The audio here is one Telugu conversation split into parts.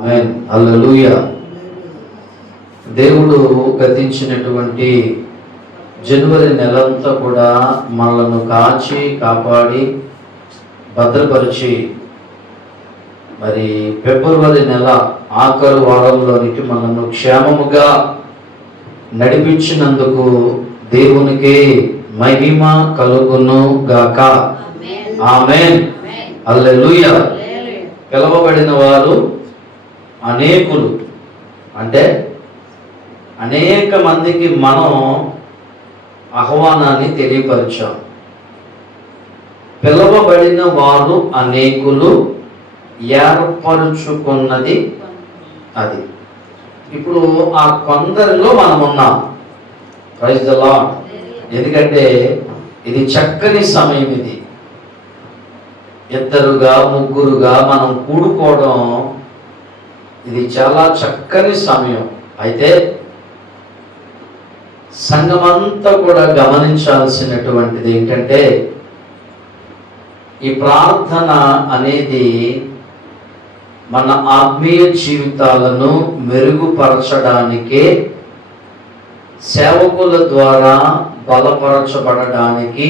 ఆమేన్. హల్లెలూయా. దేవుడు గతించినటువంటి జనవరి నెలంతా కూడా మనలను కాచి కాపాడి భద్రపరిచి మరి ఫిబ్రవరి నెల ఆఖరు వారంలోనికి మనను క్షేమముగా నడిపించినందుకు దేవునికి మహిమ కలుగును గాక. ఆమేన్. హల్లెలూయా. పిలవబడిన వారు అనేకులు, అంటే అనేక మందికి మనం ఆహ్వానాన్ని తెలియపరిచాం. పిలవబడిన వారు అనేకులు, ఏర్పరుచుకున్నది అది. ఇప్పుడు ఆ కొందరిలో మనం ఉన్నాం. Praise the Lord. ఎందుకంటే ఇది చక్కని సమయం. ఇది ఇద్దరుగా ముగ్గురుగా మనం కూడుకోవడం ఇది చాలా చక్కని సమయం. అయితే సంఘమంతా కూడా గమనించాల్సినటువంటిది ఏంటంటే ఈ ప్రార్థన అనేది మన ఆత్మీయ జీవితాలను మెరుగుపరచడానికే, సేవకుల ద్వారా బలపరచబడడానికి,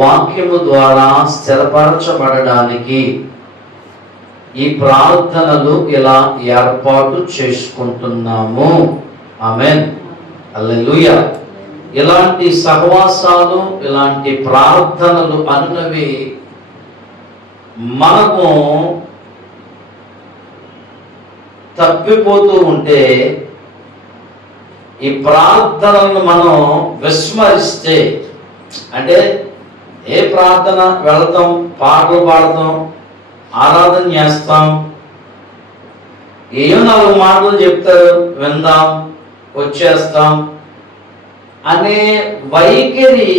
వాక్యము ద్వారా స్థిరపరచబడడానికి ఈ ప్రార్థనలు ఇలా ఏర్పాటు చేసుకుంటున్నాము. ఆమేన్. హల్లెలూయా. ఇలాంటి సహవాసాలు, ఇలాంటి ప్రార్థనలు అన్నవి మనము తప్పిపోతూ ఉంటే, ఈ ప్రార్థనలను మనం విస్మరిస్తే, అంటే ఏ ప్రార్థన వెళతాం, పాటలు పాడతాం, ఆరాధన చేస్తాం, ఏమో 4 మాటలు చెప్తారు, విందాం, వచ్చేస్తాం అనే వైఖరి,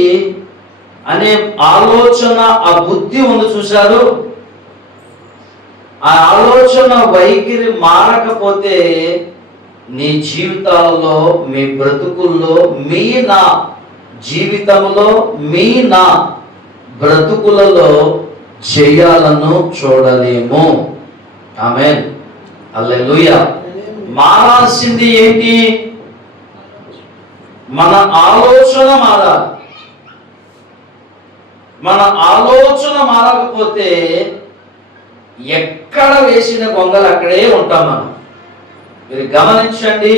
అనే ఆలోచన, ఆ బుద్ధి ఉంది చూశారు. ఆ ఆలోచన వైఖరి మారకపోతే నీ జీవితాలలో, మీ బ్రతుకుల్లో, మీ నా జీవితంలో, మీ నా బ్రతుకులలో చేయాలను చూడలేము. ఆమేన్. హల్లెలూయా. మారాల్సింది ఏంటి? మన ఆలోచన మారాలి. మన ఆలోచన మారకపోతే ఎక్కడ వేసిన గొంగలు అక్కడే ఉంటాం మనం. మీరు గమనించండి,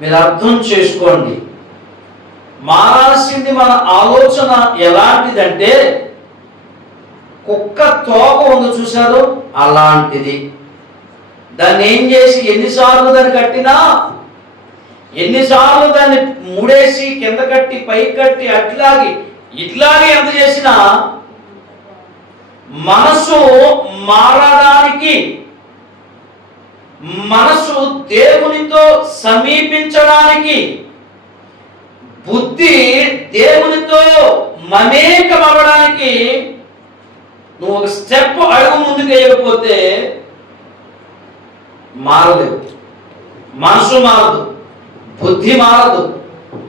మీరు అర్థం చేసుకోండి. మారాల్సింది మన ఆలోచన ఎలాంటిదంటే, కుక్క తోక ఉంది చూశారు, అలాంటిది. దాన్ని ఏం చేసి ఎన్నిసార్లు దాన్ని కట్టినా, ఎన్నిసార్లు దాన్ని ముడేసి కింద కట్టి పై కట్టి అట్లాగి ఇట్లాగే ఎంత చేసినా మనసు మారడానికి, మనసు దేవునితో సమీపించడానికి, బుద్ధి దేవునితో మమేకమవ్వడానికి నువ్వు ఒక స్టెప్ అడుగు ముందుకు వేయకపోతే మారలేవు. మనసు మారదు, బుద్ధి మారదు,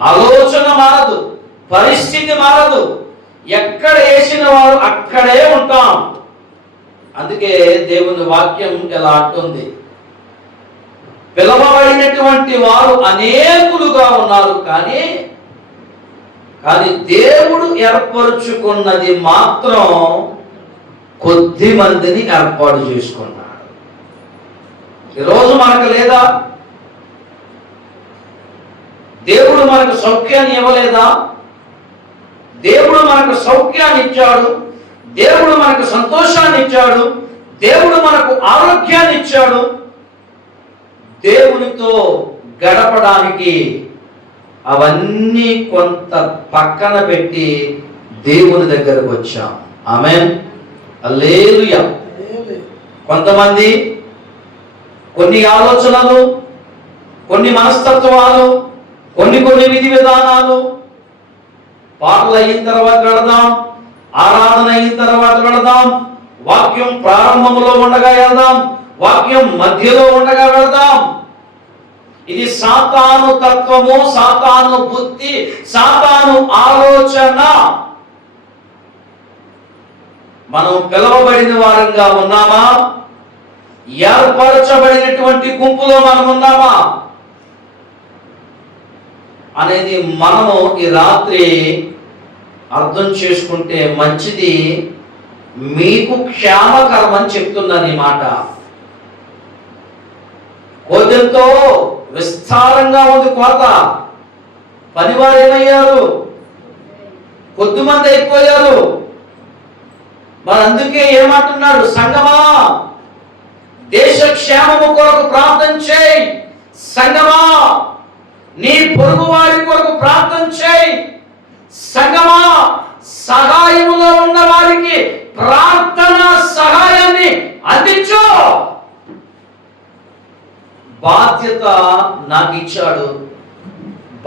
ఆలోచన మారదు, పరిస్థితి మారదు. ఎక్కడ వేసిన వారు అక్కడే ఉంటాం. అందుకే దేవుని వాక్యం ఎలా అంటుంది, పిలవబడినటువంటి వారు అనేకులుగా ఉన్నారు, కానీ దేవుడు ఏర్పరుచుకున్నది మాత్రం కొద్ది మందిని ఏర్పాటు చేసుకున్నాడు. ఈరోజు మనకు లేదా? దేవుడు మనకు సౌఖ్యాన్ని ఇవ్వలేదా? దేవుడు మనకు సౌఖ్యాన్ని ఇచ్చాడు, దేవుడు మనకు సంతోషాన్ని ఇచ్చాడు, దేవుడు మనకు ఆరోగ్యాన్ని ఇచ్చాడు. దేవునితో గడపడానికి అవన్నీ కొంత పక్కన పెట్టి దేవుని దగ్గరకు వచ్చాం. ఆమేన్. హల్లెలూయా. కొంతమంది కొన్ని ఆలోచనలు, కొన్ని మనస్తత్వాలు, కొన్ని విధి విధానాలు, పాటలు అయిన తర్వాత వెళదాం, ఆరాధన అయిన తర్వాత వెళదాం, వాక్యం ప్రారంభంలో ఉండగా వెళదాం, వాక్యం మధ్యలో ఉండగా వెళదాం. ఇది సాతాను తత్వము, సాతాను బుద్ధి, సాతాను ఆలోచన. మనం పిలవబడిన వారంగా ఉన్నామా? ఏర్పరచబడినటువంటి గుంపులో మనం ఉన్నామా అనేది మనము ఈ రాత్రి అర్థం చేసుకుంటే మంచిది. మీకు క్షేమకరమని చెప్తున్నాను ఈ మాట. కోతలతో విస్తారంగా ఉంది కోత. పనివారు ఏమయ్యారు? కొద్దిమంది అయిపోయారు. మరి అందుకే ఏమంటున్నాడు? సంగమా, దేశ క్షేమము కొరకు ప్రార్థన చేయి. సంగమా, నీ పొరుగు వారి కొరకు ప్రార్థన చేయి. సంగమా, సహాయములో ఉన్న వారికి ప్రార్థన సహాయాన్ని అందించు. బాధ్యత నాకు ఇచ్చాడు,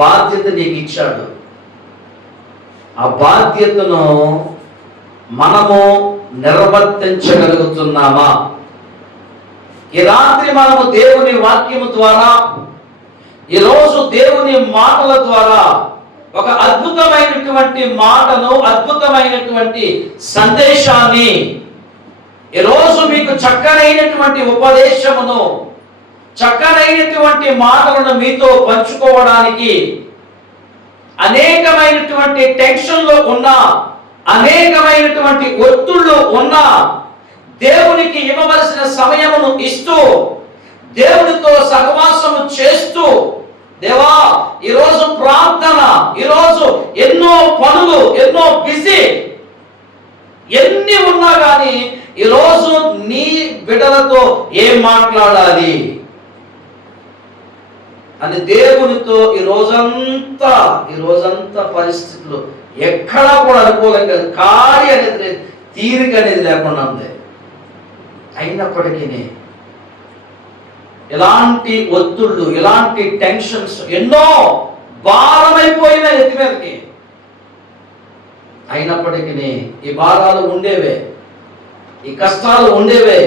బాధ్యత నీకు ఇచ్చాడు. ఆ బాధ్యతను మనము నిర్వర్తించగలుగుతున్నామా? ఈ రాత్రి మనము దేవుని వాక్యము ద్వారా, ఈరోజు దేవుని మాటల ద్వారా ఒక అద్భుతమైనటువంటి మాటను, అద్భుతమైనటువంటి సందేశాన్ని, ఈరోజు మీకు చక్కనైనటువంటి ఉపదేశమును, చక్కనైనటువంటి మాటలను మీతో పంచుకోవడానికి, అనేకమైనటువంటి టెన్షన్లో ఉన్న, అనేకమైనటువంటి ఒత్తిళ్ళు ఉన్న దేవునికి ఇవ్వవలసిన సమయమును ఇస్తూ, దేవునితో సహవాసము చేస్తూ, దేవా ఈరోజు ప్రార్థన, ఈరోజు ఎన్నో పనులు, ఎన్నో బిజీ, ఎన్ని ఉన్నా కానీ ఈరోజు నీ బిడ్డలతో ఏం మాట్లాడాలి అని దేవునితో ఈ రోజంతా పరిస్థితులు ఎక్కడా కూడా అనుకూలంగా, ఖాళీ అనేది, తీరిక అనేది లేకుండా ఉంది. అయినప్పటికీ ఎలాంటి ఒత్తిళ్ళు, ఎలాంటి టెన్షన్స్, ఎన్నో భారమైపోయిన ఎత్తి మీదకి, అయినప్పటికీ ఈ భారాలు ఉండేవే, ఈ కష్టాలు ఉండేవే,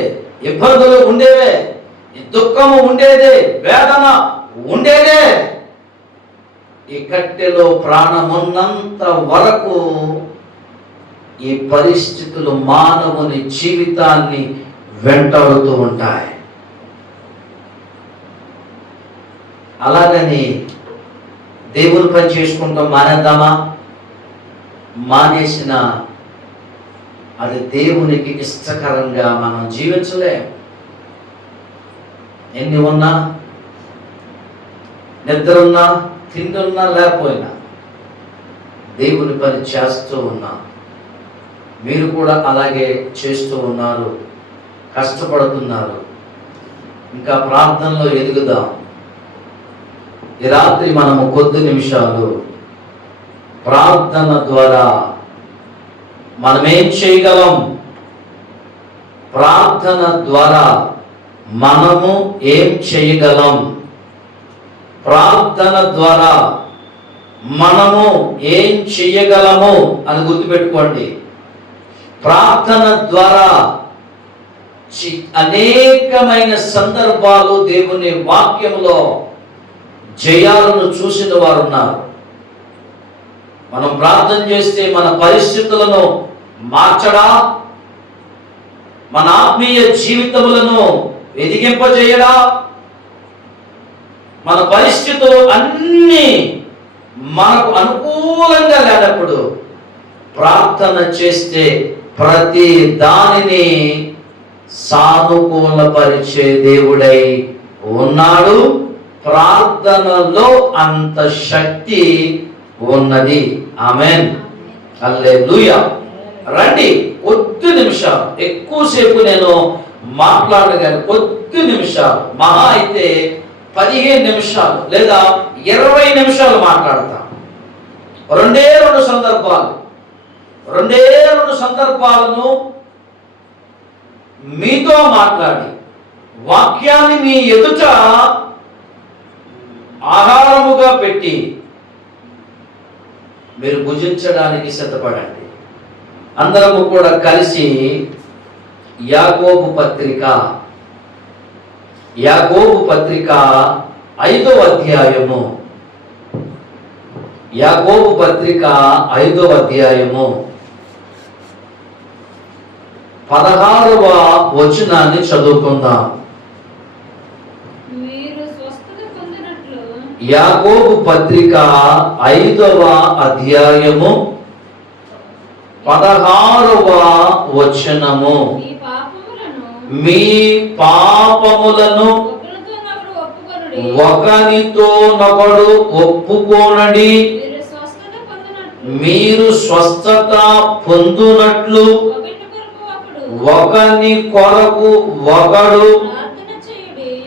ఇబ్బందులు ఉండేవే, ఈ దుఃఖము ఉండేదే, వేదన ఉండేదే. ఈ కట్టెలో ప్రాణమున్నంత వరకు ఈ పరిస్థితులు మానవుని జీవితాన్ని వెంటాడుతూ ఉంటాయి. అలాగని దేవుని పని చేసుకుంటాం మానేద్దామా? మానేసిన అది దేవునికి ఇష్టకరంగా మనం జీవించలేం. ఎన్ని ఉన్నా, నిద్ర ఉన్నా, తిండి ఉన్నా, లేకపోయినా దేవుని పని చేస్తూ ఉన్నా. మీరు కూడా అలాగే చేస్తూ ఉన్నారు, కష్టపడుతున్నారు. ఇంకా ప్రార్థనలో ఎదుగుదాం. ఈ రాత్రి మనము కొద్ది నిమిషాలు ప్రార్థన ద్వారా మనమేం చేయగలం, ప్రార్థన ద్వారా మనము ఏం చేయగలం, ప్రార్థన ద్వారా మనము ఏం చేయగలము అని గుర్తుపెట్టుకోండి. ప్రార్థన ద్వారా అనేకమైన సందర్భాలు దేవుని వాక్యంలో జయాలను చూసిన వారు ఉన్నారు. మనం ప్రార్థన చేస్తే మన పరిస్థితులను మార్చడా, మన ఆత్మీయ జీవితములను ఎదిగింపజేయడా, మన పరిస్థితులు అన్నీ మనకు అనుకూలంగా లేనప్పుడు ప్రార్థన చేస్తే ప్రతి దానిని సానుకూలపరిచే దేవుడై ఉన్నాడు. ప్రార్థనలో అంత శక్తి ఉన్నది. ఆమేన్, హల్లెలూయా. రండి, కొద్ది నిమిషాలు, ఎక్కువసేపు నేను మాట్లాడగాను, కొద్ది నిమిషాలు, మహా అయితే 15 నిమిషాలు లేదా 20 నిమిషాలు మాట్లాడతాం. రెండే రెండు సందర్భాలను మీతో మాట్లాడి, వాక్యాన్ని మీ ఎదుట ఆహారముగా పెట్టి మీరు భుజించడానికి సిద్ధపడండి. అందరము కూడా కలిసి యాకోబు పత్రిక 5వ అధ్యాయము, యాకోబు పత్రిక 5వ అధ్యాయము 16వ వచనాన్ని చదువుకుందాం. యాకోబు పత్రిక 5వ అధ్యాయము 16వ వచనము. మీ పాపములను ఒకనితోనొకడు ఒప్పుకోనడి, మీరు స్వస్థత పొందునట్లు ఒకని కొరకు ఒకడు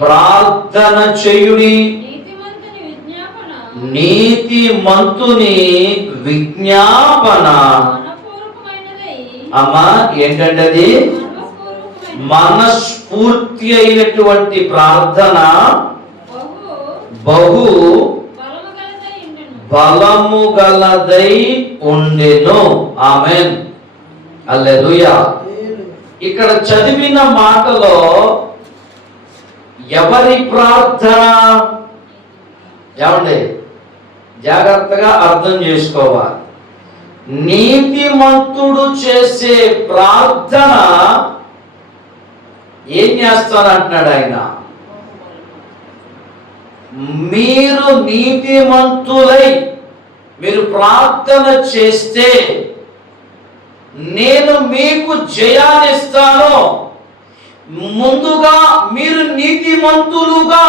ప్రార్థన చేయుడి. నీతిమంతుని విజ్ఞాపన అమ్మా ఏంటంటే అది మనస్ఫూర్తి అయినటువంటి ప్రార్థన బహు బలము గలదై ఉండెను. ఆమేన్, హల్లెలూయా. ఇక్కడ చదివిన మాటలో ఎవరి ప్రార్థన? ఏమండి, జాగ్రత్తగా అర్థం చేసుకోవాలి. నీతిమంతుడు చేసే ప్రార్థన ఏం చేస్తానంటున్నాడు ఆయన? మీరు నీతిమంతులై మీరు ప్రార్థన చేస్తే నేను మీకు జయాన్నిస్తాను. ముందుగా మీరు నీతిమంతులుగా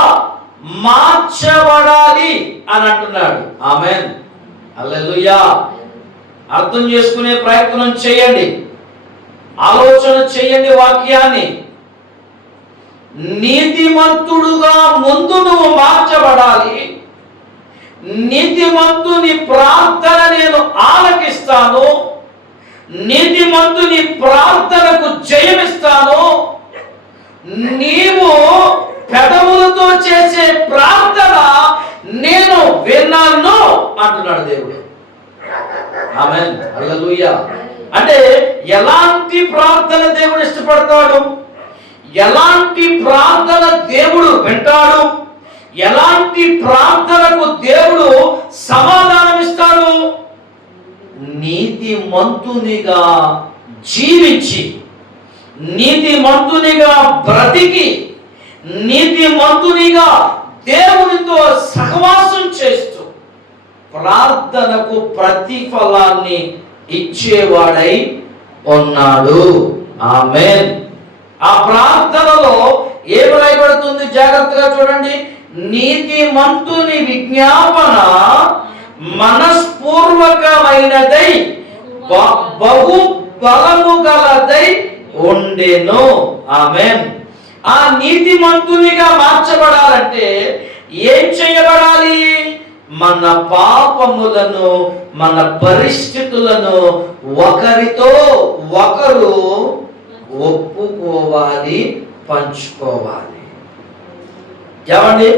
మార్చబడాలి అని అంటున్నాడు. ఆమేన్, హల్లెలూయా. అర్థం చేసుకునే ప్రయత్నం చేయండి, ఆలోచన చేయండి వాక్యాన్ని. నీతిమంతుడుగా ముందు నువ్వు మార్చబడాలి. నీతిమంతుని ప్రార్థన నేను ఆలకిస్తాను. నీతిమంతుని ప్రార్థనకు జయమిస్తాను. నీవు పెదవులతో చేసే ప్రార్థన నేను విన్నాను అంటున్నాడు దేవుడు. ఆమేన్, హల్లెలూయా. అంటే ఎలాంటి ప్రార్థన దేవుడు ఇష్టపడతాడు? ఎలాంటి ప్రార్థన దేవుడు వింటాడు? ఎలాంటి ప్రార్థనకు దేవుడు సమాధానం ఇస్తాడు? నీతిమంతునిగా జీవించి, నీతిమంతునిగా బ్రతికి, నీతిమంతునిగా దేవునితో సహవాసం చేస్తూ ప్రార్థనకు ప్రతిఫలాన్ని ఇచ్చేవాడై ఉన్నాడు. ఆమేన్. ఆ ప్రార్థనలో ఏం రాయబడుతుంది? జాగ్రత్తగా చూడండి. నీతిమంతుని విజ్ఞాపన మనస్పూర్వకమైనదై బహు బలము గలదై ఉండెను. ఆమేన్. ఆ నీతిమంతునిగా మార్చబడాలంటే ఏం చేయబడాలి? మన పాపములను, మన పరిస్థితులను ఒకరితో ఒకరు ఒప్పుకోవాలి, పంచుకోవాలి. ఏమండి,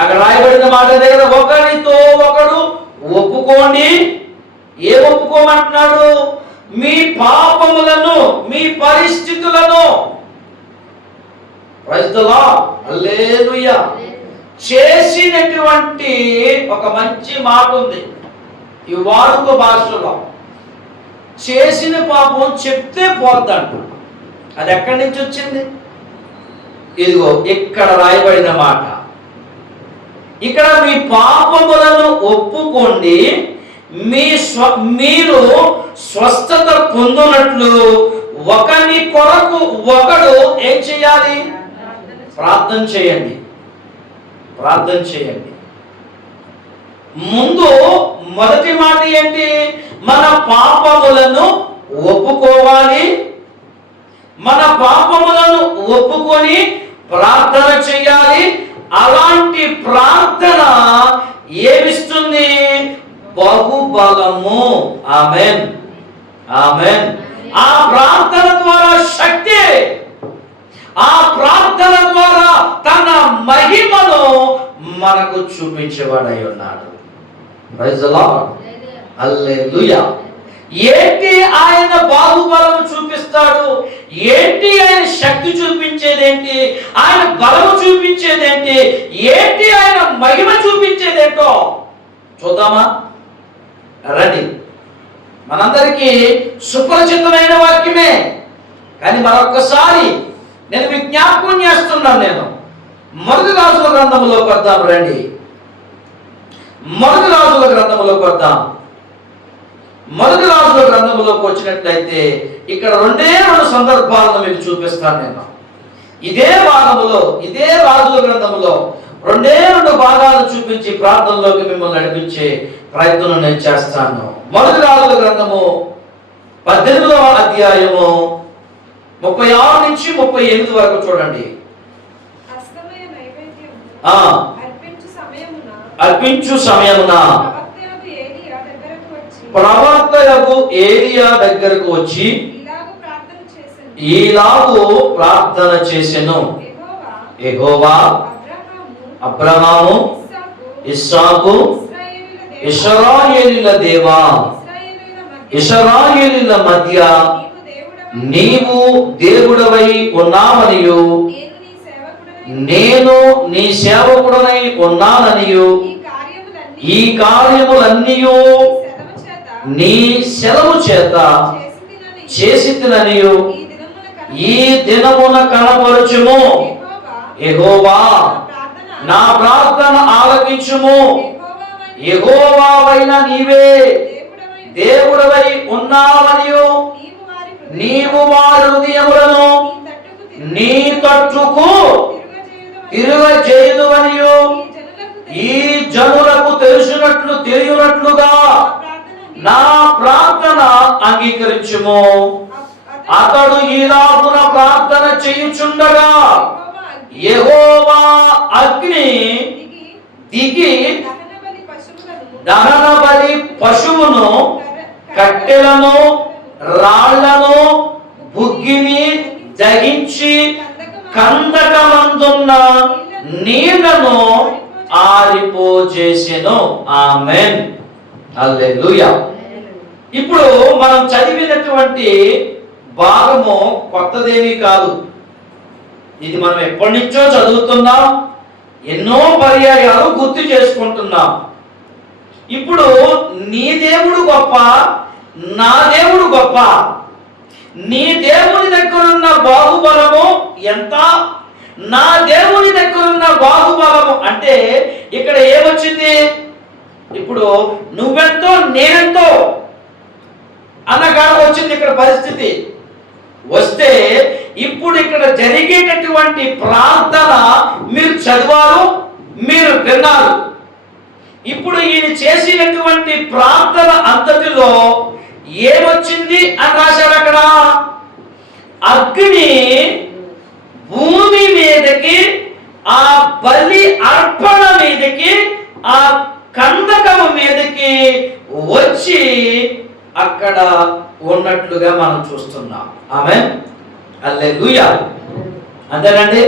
అక్కడ రాయబడిన మాట దగ్గర ఒకరితో ఒకడు ఒప్పుకోండి. ఏ ఒప్పుకోమంటున్నాడు? మీ పాపములను, మీ పరిస్థితులను. ప్రైజ్ ది లార్డ్, హల్లెలూయా. చేసినటువంటి ఒక మంచి మాట ఉంది ఈ వాడుక భాషలో. చేసిన పాపం చెప్తే పోద్దంట. అది ఎక్కడి నుంచి వచ్చింది? ఇదిగో ఇక్కడ రాయబడిన మాట. ఇక్కడ మీ పాపములను ఒప్పుకోండి, మీరు స్వస్థత పొందునట్లు ఒకని కొరకు ఒకడు ఏం చేయాలి? ప్రార్థన చేయండి, ప్రార్థన చేయండి. ముందు మొదటి మాట ఏంటి? మన పాపములను ఒప్పుకోవాలి. మన పాపములను ఒప్పుకొని ప్రార్థన చేయాలి. అలాంటి ప్రార్థన ఏమిస్తుంది? బహుబలము. ఆమేన్, ఆమేన్. ఆ ప్రార్థన ద్వారా శక్తి, ఆ ప్రార్థన ద్వారా తన మహిమను మనకు చూపించేవాడై ఉన్నాడు. ప్రైజ్ ది లార్డ్, హల్లెలూయా. ఏంటి ఆయన బాహుబలము చూపిస్తాడు? ఏంటి ఆయన శక్తి చూపించేదేంటి? ఆయన బలము చూపించేదేంటి? ఏంటి ఆయన మహిమ చూపించేదేంటో చూద్దామా? రండి. మనందరికీ సుపరిచితమైన వాక్యమే, కానీ మరొక్కసారి నేను మీకు జ్ఞాపకం చేస్తున్నాను. నేను మొదటి రాజుల గ్రంథములోకి వద్దాం రండి. మొదటి రాజుల గ్రంథములోకి వద్దాం. మొదటి రాజుల గ్రంథములోకి వచ్చినట్లయితే ఇక్కడ రెండే రెండు సందర్భాలను మీకు చూపిస్తాను నేను. ఇదే భాగములో, ఇదే రాజుల గ్రంథములో రెండే రెండు భాగాలను చూపించి ప్రార్థనలోకి మిమ్మల్ని నడిపించే ప్రయత్నం నేను చేస్తాను. మొదటి రాజుల గ్రంథము 18వ అధ్యాయము 36 నుంచి 38 వరకు చూడండి. అర్పించు సమయమున ప్రవక్తయగు ఏలియా దగ్గరకు వచ్చి ఈలాగు ప్రార్థన చేసెను. యెహోవా అబ్రహాము, ఇస్సాకు, ఇశ్రాయేలీయుల దేవా, ఇశ్రాయేలీయుల మధ్య నీవు దేవుడవై ఉన్నావనియు నేను నీ సేవకుడనై ఉన్నాననియు ఈ కార్యములన్నీయు నీ సెలవు చేత చేసితిననియు ఈ దినమున కనపరచుము. యెహోవా నా ప్రార్థన ఆలకించుము. యెహోవావైన నీవే దేవుడవై ఉన్నావనియు నీవు వారి హృదయములను నీ తట్టుకు తిరుగజేయుదువనియు ఈ జనులకు తెలియనట్లుగా నా ప్రార్థన అంగీకరించుము. అతడు ఈలాగున ప్రార్థన చేయుచుండగా యెహోవా అగ్ని దిగి దహన బలి పశువును, కట్టెలను, రాళ్లను, బుగ్గిని దహించి కందకమందున్న నీళ్లను ఆరిపోజేసెను. ఆమేన్, హల్లెలూయా. ఇప్పుడు మనం చదివినటువంటి భాగము కొత్తదేమీ కాదు. ఇది మనం ఎప్పటి నుంచో చదువుతున్నాం, ఎన్నో పర్యాయాలు గుర్తు చేసుకుంటున్నాం. ఇప్పుడు నీ దేవుడు గొప్ప, నా దేవుడు గొప్ప. నీ దేవుని దగ్గరున్న బాహుబలము ఎంత, నా దేవుని దగ్గరున్న బాహుబలము అంటే ఇక్కడ ఏమొచ్చింది? ఇప్పుడు నువ్వెంతో నేనెంతో అన్నగా వచ్చింది ఇక్కడ పరిస్థితి. వస్తే ఇప్పుడు ఇక్కడ జరిగేటటువంటి ప్రార్థన మీరు చదివారు, మీరు విన్నారు. ఇప్పుడు ఈయన చేసినటువంటి ప్రార్థన అంతటిలో ఏమొచ్చింది అని రాశారు అక్కడ. అగ్ని భూమి మీదకి, ఆ బలి అర్పణ మీదకి, ఆ కందకము మీదకి వచ్చి అక్కడ ఉన్నట్లుగా మనం చూస్తున్నాం. ఆమేన్, హల్లెలూయా. అంతేనండి.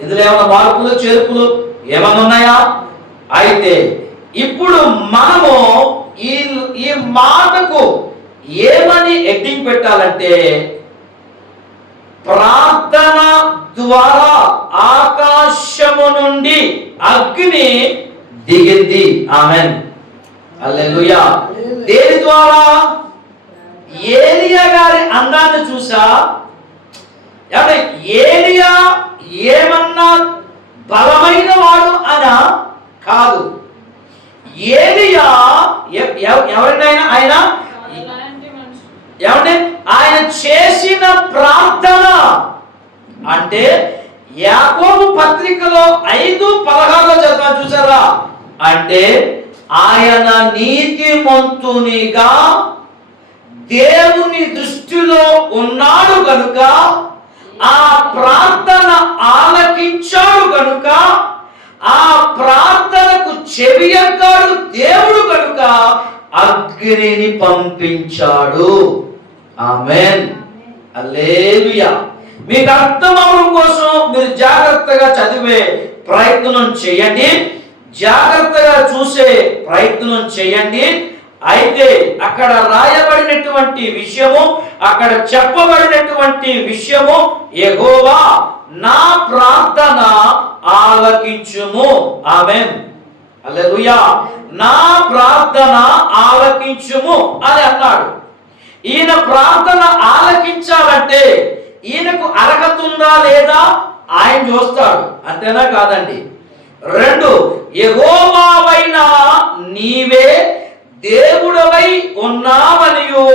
ఇందులో ఏమైనా మార్పులు చేర్పులు ఏమైనా ఉన్నాయా? అయితే ఇప్పుడు మనము ఈ మాటకు ఏమని హెడ్డింగ్ పెట్టాలంటే, ప్రార్థన ద్వారా ఆకాశము నుండి అగ్ని దిగింది. ఆమేన్, హల్లెలూయా. దేని ద్వారా? ఏలియా గారి అందాన్ని చూసా? ఏలియా ఏమన్నా బలమైన వాడు అనా? కాదు. ఏలియా ఎవరినైనా ఆయన ఏమంటే ఆయన చేసిన ప్రార్థన అంటే యాకోబు పత్రికలో 5:16 చదివా చూసారా? అంటే ఆయన నీతిమంతునిగా దేవుని దృష్టిలో ఉన్నాడు గనుక, ఆ ప్రార్థన ఆలకించాడు గనుక, ఆ ప్రార్థనకు చెవియగ్గాడు దేవుడు కనుక అగ్నిని పంపించాడు. ఆమేన్, హల్లెలూయా. మీకు అర్థం అవడం కోసం మీరు జాగ్రత్తగా చదివే ప్రయత్నం చేయండి, జాగ్రత్తగా చూసే ప్రయత్నం చేయండి. అయితే అక్కడ రాయబడినటువంటి విషయము, అక్కడ చెప్పబడినటువంటి విషయము, యెహోవా నా ప్రార్థన ఆలకించుము. ఆమేన్, హల్లెలూయా. నా ప్రార్థన ఆలకించుము అని అన్నాడు. ఈయన ప్రార్థన ఆలకించాలంటే ఈయనకు అర్హత ఉందా లేదా ఆయన చూస్తాడు. అంతేనా కాదండి? 2, యెహోవావైన నీవే దేవుడవై ఉన్నావనియు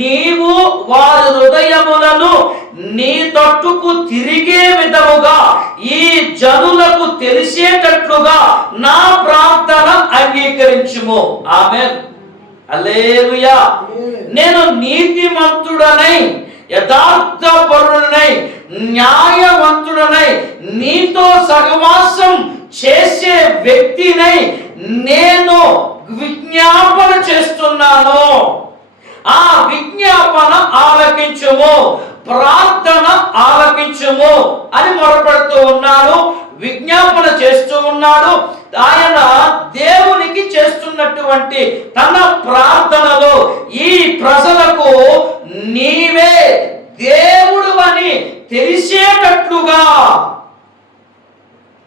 నీవు వారి హృదయములను నీ తట్టుకు తిరిగే విధముగా ఈ జనులకు తెలిసేటట్లుగా నా ప్రార్థన అంగీకరించుము. ఆమేన్. హల్లెలూయా. నేను నీతిమంతుడనై యథార్థపరుడనై న్యాయవంతుడనై నీతో సహవాసం చేసే వ్యక్తినై నేను విజ్ఞాపన చేస్తున్నాను. ఆ విజ్ఞాపన ఆలకించుము, ప్రార్థన ఆలకించుము అని మొరపెడుతూ ఉన్నాడు, విజ్ఞాపన చేస్తూ ఉన్నాడు. ఆయన దేవునికి చేస్తున్నటువంటి తన ప్రార్థనలో ఈ ప్రజలకు నీవే దేవుడు అని తెలిసేటట్లుగా.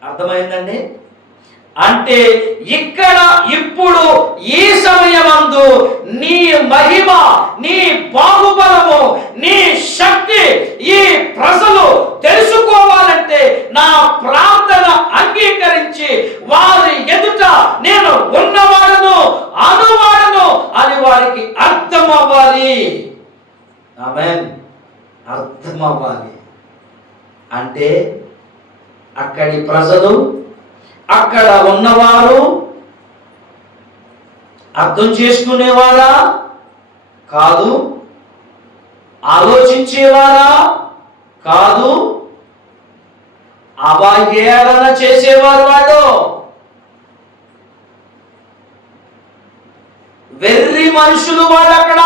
అర్థమైందండి? అంటే ఇక్కడ ఇప్పుడు ఈ సమయమందు నీ మహిమ, నీ బాహుబలము, నీ శక్తి ఈ ప్రజలు తెలుసుకోవాలంటే నా ప్రార్థన అంగీకరించి వారి ఎదుట నేను ఉన్నవాడను అనువాడను అని వారికి అర్థం అవ్వాలి. ఆమేన్. అర్థం అవ్వాలి అంటే అక్కడి ప్రజలు, అక్కడ ఉన్నవారు అర్థం చేసుకునేవారా కాదు, ఆలోచించేవారా కాదు, అవహేళన చేసేవారు. వాళ్ళు వెర్రి మనుషులు. వాళ్ళు అక్కడ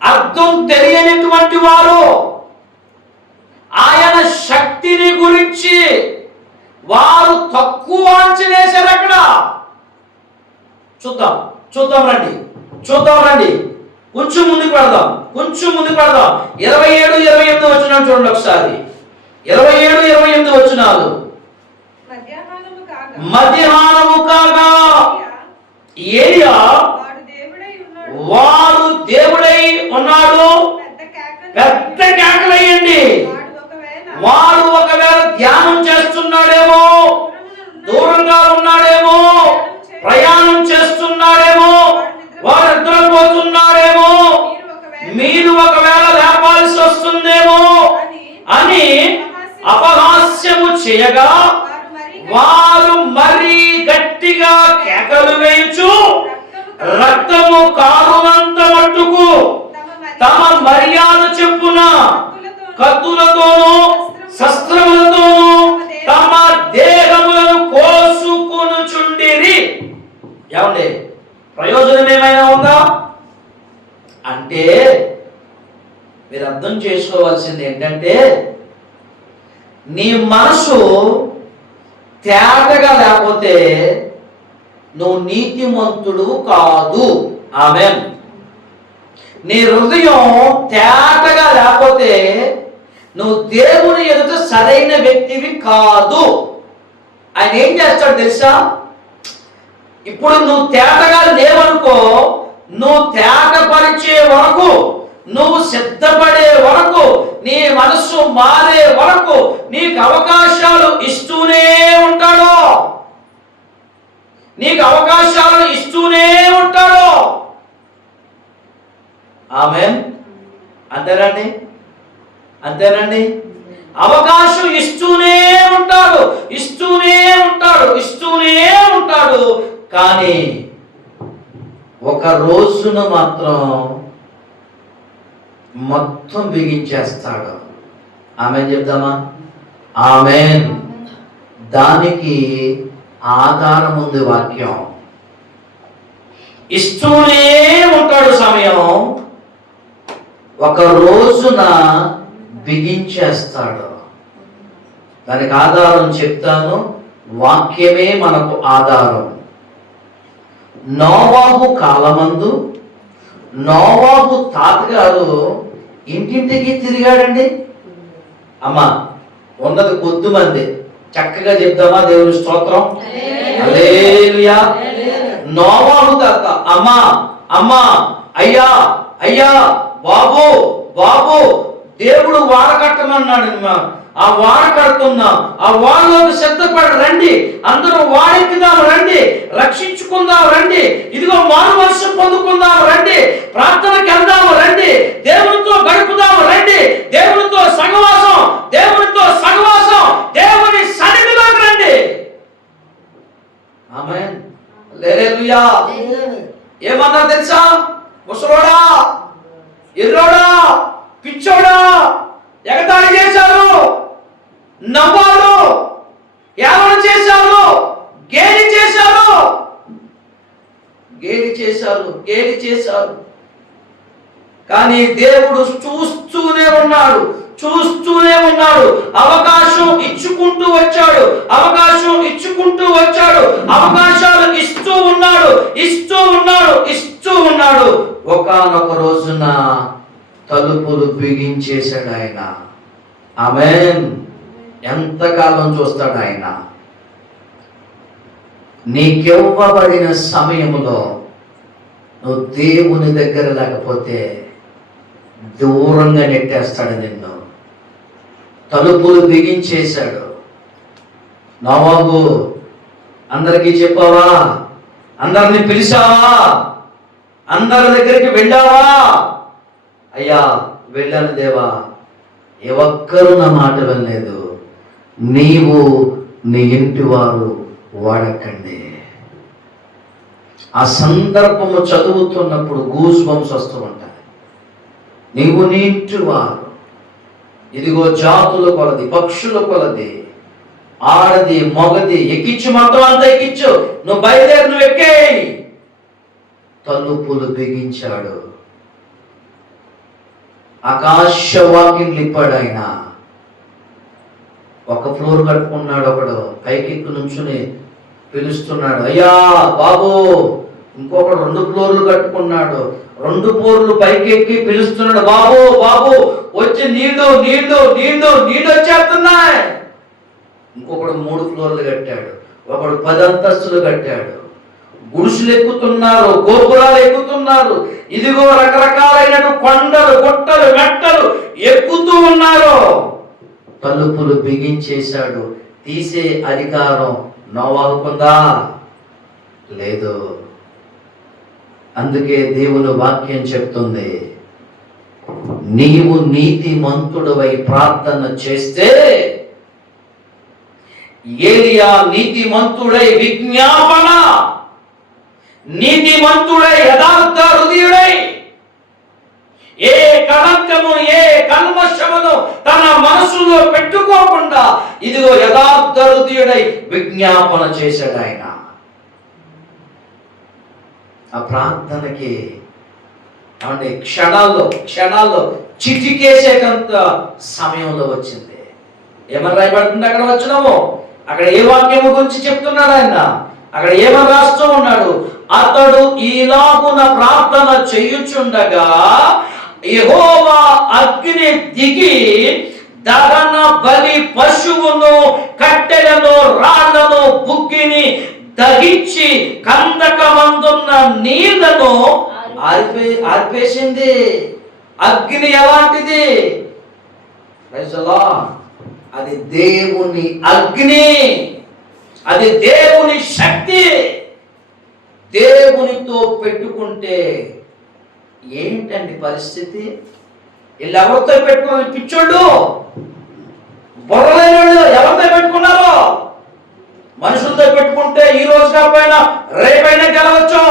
అర్థం తెలియనటువంటి వారు. ఆయన శక్తిని గురించి వారు తక్కువ అంచనేశారు. అక్కడ చూద్దాం రండి. కొంచెం ముందుకు పెడదాం. 27, 28 వచనం చూడండి ఒకసారి. 27, 28 వచనాలు. మధ్యాహ్నము కాగా ఏలియా వాడు దేవుడై ఉన్నాడు. పెద్ద కేకలయ్యండి. వాడు ఒకవేళ ధ్యానం చేస్తున్నాడేమో, దూరంగా ఉన్నాడేమో, ప్రయాణం చేస్తున్నాడేమో, వాడు నిద్రపోతున్నాడేమో, మీరు ఒకవేళ లేపాల్సి వస్తుందేమో అని అపహాస్యము చేయగా వారు మరీ గట్టిగా కేకలు వేయుచు రక్తము కారునంత మట్టుకు తమ మర్యాద చెప్పున కత్తులతోనూ శస్త్రములతోనూ తమ దేహములను కోసుకొనుచుండిరి. ఏమండి, ప్రయోజనం ఏమైనా ఉందా అంటే మీరు అర్థం చేసుకోవాల్సింది ఏంటంటే నీ మనసు తేటగా లేకపోతే నువ్వు నీతిమంతుడు కాదు. ఆమేన్. నీ హృదయం తేటగా లేకపోతే నువ్వు దేవుని ఎదుట సరైన వ్యక్తివి కాదు. ఆయన ఏం చేస్తాడు తెలుసా? ఇప్పుడు నువ్వు తేటగా లేవనుకో, నువ్వు తేటపరిచే వరకు, నువ్వు సిద్ధపడే వరకు, నీ మనస్సు మారే వరకు నీకు అవకాశాలు ఇస్తూనే ఉంటాడు. ఆమేన్. అంతేనండి. అవకాశం ఇస్తూనే ఉంటాడు. కానీ ఒక రోజున మాత్రం మొత్తం బిగించేస్తాడు. ఆమేన్ చెప్దామా? ఆమేన్. దానికి ఆధారం ఉంది వాక్యం. ఇస్తూనే ఉంటాడు సమయం, ఒక రోజున బిగించేస్తాడు. దానికి ఆధారం చెప్తాను. వాక్యమే మనకు ఆధారం. నోవాహు కాలమందు నోవాహు తాతగారు ఇంటింటికి తిరిగాడండి. అమ్మా ఉన్నది కొద్దిమంది, చక్కగా చెప్దామా? దేవుని స్తోత్రం. హల్లెలూయా. నోవాహు తాత అమ్మా అయ్యా బాబు దేవుడు వాడకట్టమన్నాడు ఆ వాడ కడుతున్నాం, ఆ వాడలోకి సిద్ధపడి రండి, అందరూ వాడెక్కుదాం రండి, రక్షించుకుందాం రండి, ఇదిగో మారు మనసు పొందుకుందాం రండి, ప్రార్థనకి వెళ్దాము రండి, దేవునితో గడుపుదాము రండి, దేవునితో సహవాసం, దేవునితో సహవాసం, దేవుని సన్నిధిలోకి రండి. ఆమేన్. హల్లెలూయా. ఏమన్నా తెలుసా? ముసలోడా, ఎర్రోడా, పిచ్చోడా, ఎగతాళి చేశారు, నవ్వారు, ఏమన్నా చేశారు, గేలి చేశారు, గేలి చేశారు. కానీ దేవుడు చూస్తూనే ఉన్నాడు, అవకాశం ఇచ్చుకుంటూ వచ్చాడు, అవకాశాలు ఇస్తూ ఉన్నాడు. ఒకానొక రోజున తలుపులు బిగించేశాడు ఆయన. ఆమేన్. ఎంతకాలం చూస్తాడు ఆయన? నీకివ్వబడిన సమయంలో నువ్వు దేవుని దగ్గర లేకపోతే దూరంగా నెట్టేస్తాడు నిన్ను. తలుపులు బిగించేశాడు. నోవాహు, అందరికీ చెప్పావా? అందరిని పిలిచావా? అందరి దగ్గరికి వెళ్ళావా? అయ్యా వెళ్ళాను దేవా, ఏ ఒక్కరు నా మాట వినలేదు. నీవు నీ ఇంటి వారు వాడకండి. ఆ సందర్భము చదువుతున్నప్పుడు గూస్ బంప్స్ వస్తూ ఉంటాయి. నీవు నీ ఇంటి వారు, ఇదిగో జాతుల కొలది, పక్షుల కొలది, ఆడది మొగది, ఎక్కించు, మొత్తం అంతా ఎక్కించు, నువ్వు బయలుదేరి, నువ్వు ఎక్కేయి. తలుపులు బిగించాడు. ఆకాశ వాకింగ్లు ఇప్పాడు ఆయన. ఒక ఫ్లోర్ కట్టుకున్నాడు, ఒకడు పైకెక్కి నుంచుని పిలుస్తున్నాడు, అయ్యా బాబు. ఇంకొకడు 2 ఫ్లోర్లు కట్టుకున్నాడు, 2 ఫ్లోర్లు పైకెక్కి పిలుస్తున్నాడు, బాబు బాబు వచ్చి నీళ్లు వచ్చేస్తున్నాయి. ఇంకొకడు 3 ఫ్లోర్లు కట్టాడు, ఒకడు 10 అంతస్తులు కట్టాడు. గుడిసెలు ఎక్కుతున్నారు, గోపురాలు ఎక్కుతున్నారు, ఇదిగో రకరకాలైన కొండలు, గుట్టలు, మెట్టలు ఎక్కుతూ ఉన్నారు. తలుపులు బిగించేశాడు. తీసే అధికారం నోవాహుకుందా? లేదు. అందుకే దేవుని వాక్యం చెప్తుంది, నీవు నీతిమంతుడవై ప్రార్థన చేస్తే, ఏలియా నీతిమంతుడై విజ్ఞాపన, నీతిమంతుడై యథార్థ హృదయుడై, ఏ కళంకము ఏ కల్మషమును తన మనసులో పెట్టుకోకుండా ఇదిగో యథార్థ హృదయుడై విజ్ఞాపన చేశాడు ఆయన. ఆ ప్రార్థనకి అంటే క్షణాల్లో చిటికేసేటంత సమయంలో వచ్చింది. ఏమని రాయబడుతుంది అక్కడ వచ్చినాము? అక్కడ ఏ వాక్యము గురించి చెప్తున్నాడు ఆయన? అక్కడ ఏమని రాస్తూ ఉన్నాడు? అతడు ఈలాగున ప్రార్థన చేయుచుండగా యెహోవా అగ్ని దిగి దహన బలి పశువును, కట్టెలను, రాళ్లను, బుగ్గిని దహించి కందకమందున్న నీళ్లను ఆర్పేసింది. అగ్ని ఎలాంటిది? అది దేవుని అగ్ని, అది దేవుని శక్తి. దేవునితో పెట్టుకుంటే ఏంటండి పరిస్థితి? వీళ్ళు ఎవరితో పెట్టుకున్నారు? పిచ్చోళ్ళు, బుర్రలేని వాళ్ళు ఎవరితో పెట్టుకున్నారు? మనుషులతో పెట్టుకుంటే ఈ రోజు కాకపోయినా రేపైనా గెలవచ్చు,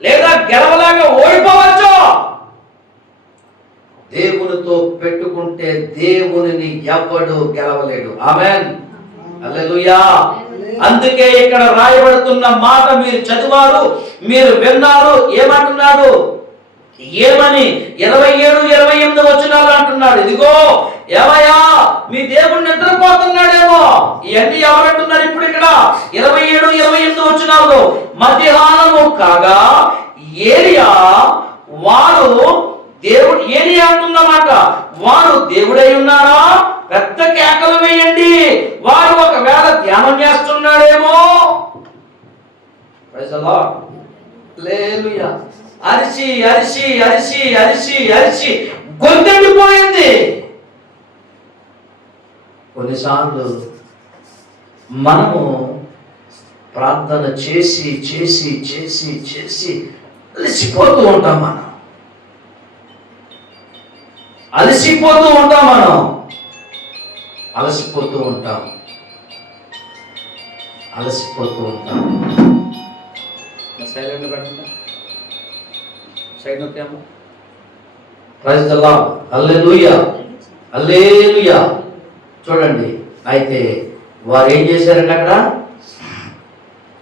లేదా గెలవలాగా ఓడిపోవచ్చు. దేవునితో పెట్టుకుంటే దేవునిని ఎవడు గెలవలేడు. ఆమేన్. హల్లెలూయా. అందుకే ఇక్కడ రాయబడుతున్న మాట మీరు చదివారు, మీరు విన్నారు. ఏమంటున్నాడు? ఏమని 27, 28 వచనాలు అంటున్నాడు, ఇదిగో ఏమయ్యా మీ దేవుడు నిద్రపోతున్నాడేమో. ఇవన్నీ ఎవరంటున్నారు ఇప్పుడు ఇక్కడ? 27, 28 వచనాల్లో మధ్యాహ్నము కాగా ఏలియా వాడు దేవుడు, ఏలియా అంటున్నమాట, వాడు దేవుడై ఉన్నారా? పెద్ద కేకలు వేయండి, వాడు ఒకవేళ ధ్యానం చేస్తున్నాడేమో. Praise the lord. హల్లెలూయా. అరిచి అరిచి అరిచి అరిచి అరిచి గొంతెండిపోయింది. కొన్నిసార్లు మనము ప్రార్థన చేసి చేసి చేసి చేసి అలసిపోతూ ఉంటాం. అలసిపోతూ ఉంటాం. సైలెంట్ పెట్టండి. సైడ్ నొక్కాము. Praise the lord. Hallelujah, hallelujah. చూడండి, అయితే వారు ఏం చేశారంటే అక్కడ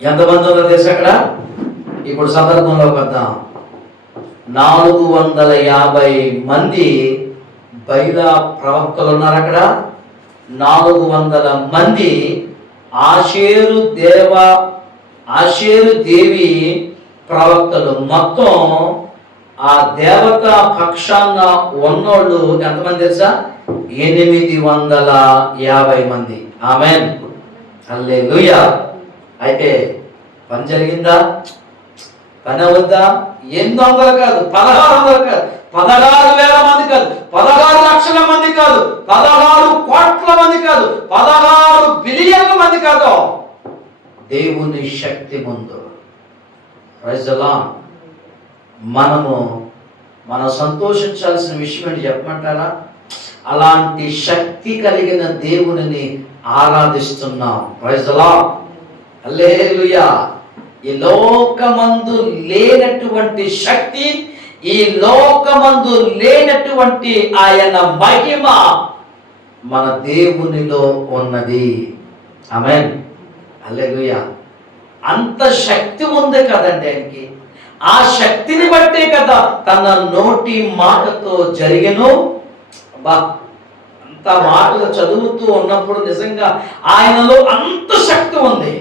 ఎంతమంది ఉన్నారో తెలుసు అక్కడ? ఇప్పుడు సందర్భంలోకి వద్దాం. 450 మంది బయలా ప్రవక్తలు ఉన్నారు అక్కడ. 400 మంది ఆషేరు దేవి ప్రవక్తలు. మొత్తం ఆ దేవత పక్షాన ఉన్నోళ్ళు ఎంతమంది తెలుసా? 850 మంది. ఆమేన్, హల్లెలూయా. అయితే పని జరిగిందా? పని అవుద్దా? 800 కాదు, 1600 కాదు, 16,000 మంది కాదు, 16 లక్షల మంది కాదు, 16 కోట్ల మంది కాదు, 16 బిలియన్ల మంది కాదు. దేవుని శక్తి ముందు ప్రైజ్ ది లార్డ్. మనం సంతోషించాల్సిన విషయం ఏంటి చెప్పమంటారా? అలాంటి శక్తి కలిగిన దేవునిని ఆరాధిస్తున్నాం. ప్రైజ్ ది లార్డ్, హల్లెలూయా. ఈ లోకమందు లేనటువంటి శక్తి, ఈ లోకమందు లేనటువంటి ఆయన మహిమ మన దేవునిలో ఉన్నది. ఆమేన్, హల్లెలూయా. అంత శక్తి ఉంది కదండి ఆయనకి. ఆ శక్తిని బట్టే కదా తన నోటి మాటతో జరిగెను. అంత మాటలు చదువుతూ ఉన్నప్పుడు నిజంగా ఆయనలో అంత శక్తి ఉంది.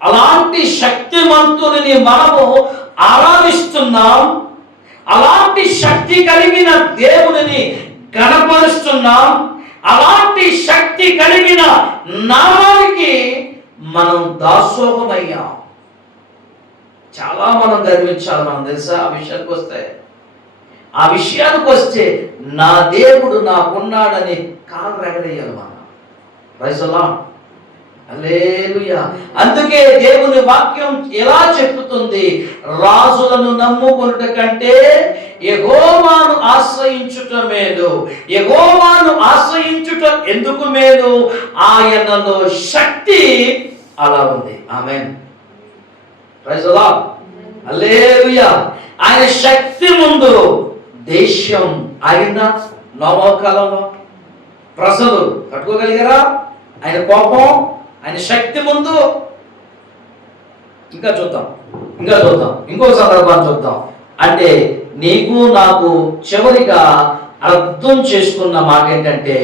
అలాంటి శక్తిమంతుని మనము ఆరాధిస్తున్నాం. అలాంటి శక్తి కలిగిన దేవునిని గణపరుస్తున్నాం. అలాంటి శక్తి కలిగిన నామానికి మనం దాసోహమయ్యాం. చాలా మనం గర్వించాలి. మనం తెలుసా? ఆ విషయానికి వస్తే నా దేవుడు నాకున్నాడని కాలు రగడేయాలి మనం. ప్రైజ్ ది లార్డ్, హల్లెలూయా. అందుకే దేవుని వాక్యం ఎలా చెప్పుతుంది? రాజులను నమ్ముకొనుట కంటే యెహోవాను ఆశ్రయించుట మేలు. యెహోవాను ఆశ్రయించుట ఎందుకు మేలు? ఆయనలో శక్తి అలా ఉంది. ఆమేన్, ప్రైజ్ ది లార్డ్, హల్లెలూయా. ఆయన శక్తి ముందు దేశం ఆగిందా? నోవహు కాలంలో ప్రజలు తట్టుకోగలిగారా ఆయన కోపం, ఆయన శక్తి ముందు? ఇంకా చూద్దాం. ఇంకో సందర్భాన్ని చూద్దాం. అంటే నీకు నాకు చివరిగా అర్థం చేసుకున్న మాట ఏంటంటే,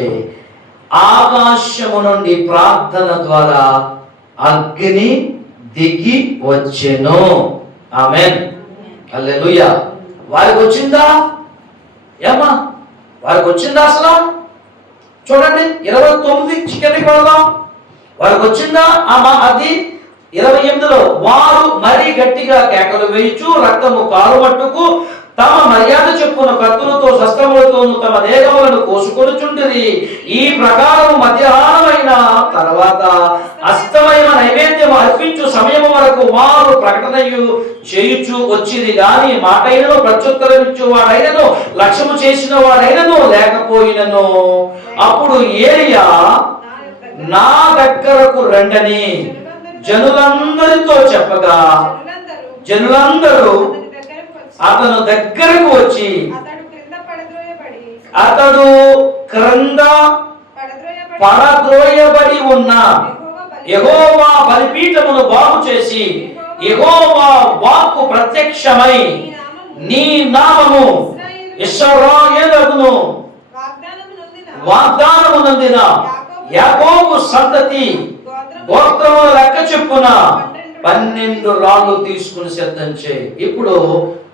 ఆకాశము నుండి ప్రార్థన ద్వారా అగ్ని దిగి వచ్చెను. ఆమేన్, హల్లెలూయా. వారికి వచ్చిందా? ఏమ్మా, వారికి వచ్చిందా అసలు? చూడండి 29 చికెన్కి వెళ్దాం. వారికి వచ్చిందా? అది 28లో వారు మరీ గట్టిగా కేకలు వేయచ్చు, రక్తము కారుమట్టుకు తమ మర్యాద చెప్పున కత్తులతో శస్త్రములతోను తమ దేహములను కోసుకొనుచుండిరి. ఈ ప్రకారం మధ్యాహ్నమైన తర్వాత అస్తమయ నైవేద్యం అర్పించు సమయము వరకు వారు ప్రకటనయు చేయుచు వచ్చింది. గాని మాటైనను ప్రత్యుత్తరం ఇచ్చు వాడైనను లక్ష్యము చేసిన వాడైనను లేకపోయినను. అప్పుడు ఏలియా నా దగ్గరకు రండని జనులందరితో చెప్పగా జనులందరూ అతను దగ్గరకు వచ్చి అతడు క్రింద పడద్రోయబడి ఉన్న యెహోవా బలిపీఠమును బాగు చేసి యెహోవా వాక్కు ప్రత్యక్షమై నీ నామము ఇశ్రాయేలును వాగ్దానము నొందిన యాకోబు సంతతి గోత్రముల లెక్క చెప్పున 12 రాళ్ళు తీసుకుని సిద్ధం చేయి. ఇప్పుడు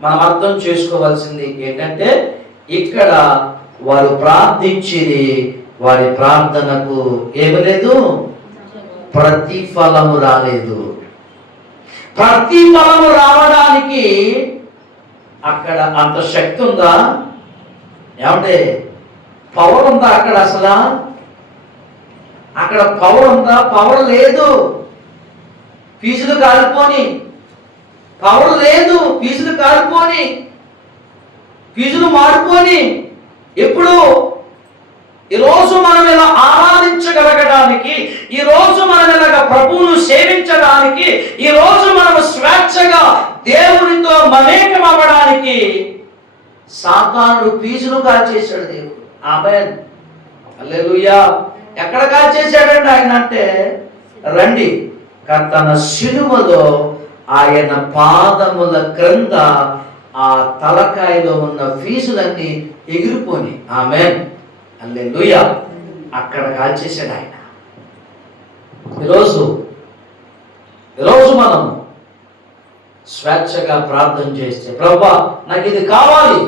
మనం అర్థం చేసుకోవాల్సింది ఏంటంటే, ఇక్కడ వారు ప్రార్థించి వారి ప్రార్థనకు ఏమి లేదు, ప్రతిఫలము రాలేదు. ప్రతిఫలము రావడానికి అక్కడ అంత శక్తి ఉందా? ఏమంటే పవర్ ఉందా అక్కడ? అసలు అక్కడ పవర్ ఉందా? పవర్ లేదు. ఫీజులు కాలిపోని. పవర్ లేదు. ఫీజులు కాలిపోని, ఫీజులు మారిపోని. ఎప్పుడు? ఈరోజు మనం ఇలా ఆరాధించగలగడానికి, ఈరోజు మనం ఇలాగ ప్రభువును సేవించడానికి, ఈరోజు మనం స్వేచ్ఛగా దేవునితో మమేకం అవ్వడానికి సాతానుడు ఫీజులు కాల్చేశాడు దేవుడు. ఆమేన్, హల్లెలూయా. ఎక్కడ కాల్చేశాడండి ఆయన అంటే, రండి, తన శిలువలో ఆయన పాదముల క్రింద ఆ తలకాయలో ఉన్న ఫీజులన్నీ ఎగిరిపోని. ఆమేన్, హల్లెలూయా. అక్కడ కాల్చేశాడు ఆయన. ఈరోజు మనం స్వేచ్ఛగా ప్రార్థన చేస్తే, ప్రభువా నాకు ఇది కావాలి,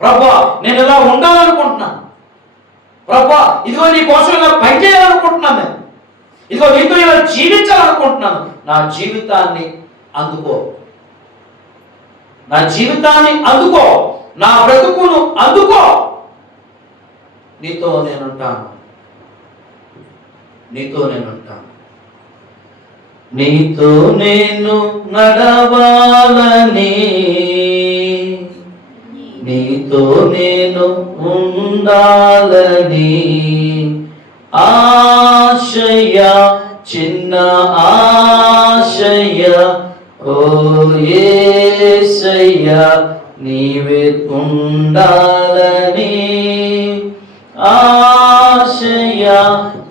ప్రభువా నేను ఇలా ఉండాలనుకుంటున్నాను, ప్రభువా ఇదిగో నీ కోసం ఇలా పనిచేయాలనుకుంటున్నాను, నేను ఇదిగో నీతో ఇలా జీవించాలనుకుంటున్నాను, నా జీవితాన్ని అందుకో, నా జీవితాన్ని అందుకో, నా బ్రతుకును అందుకో, నీతో నేనుంటాను, నీతో నేనుంటాను. నీతో నేను నడవాలని, నీతో నేను ఉండాలని ఆశయ, చిన్న ఆశయ, ఓ యేసయ్యా నీవే ఉండాలని ఆశయ,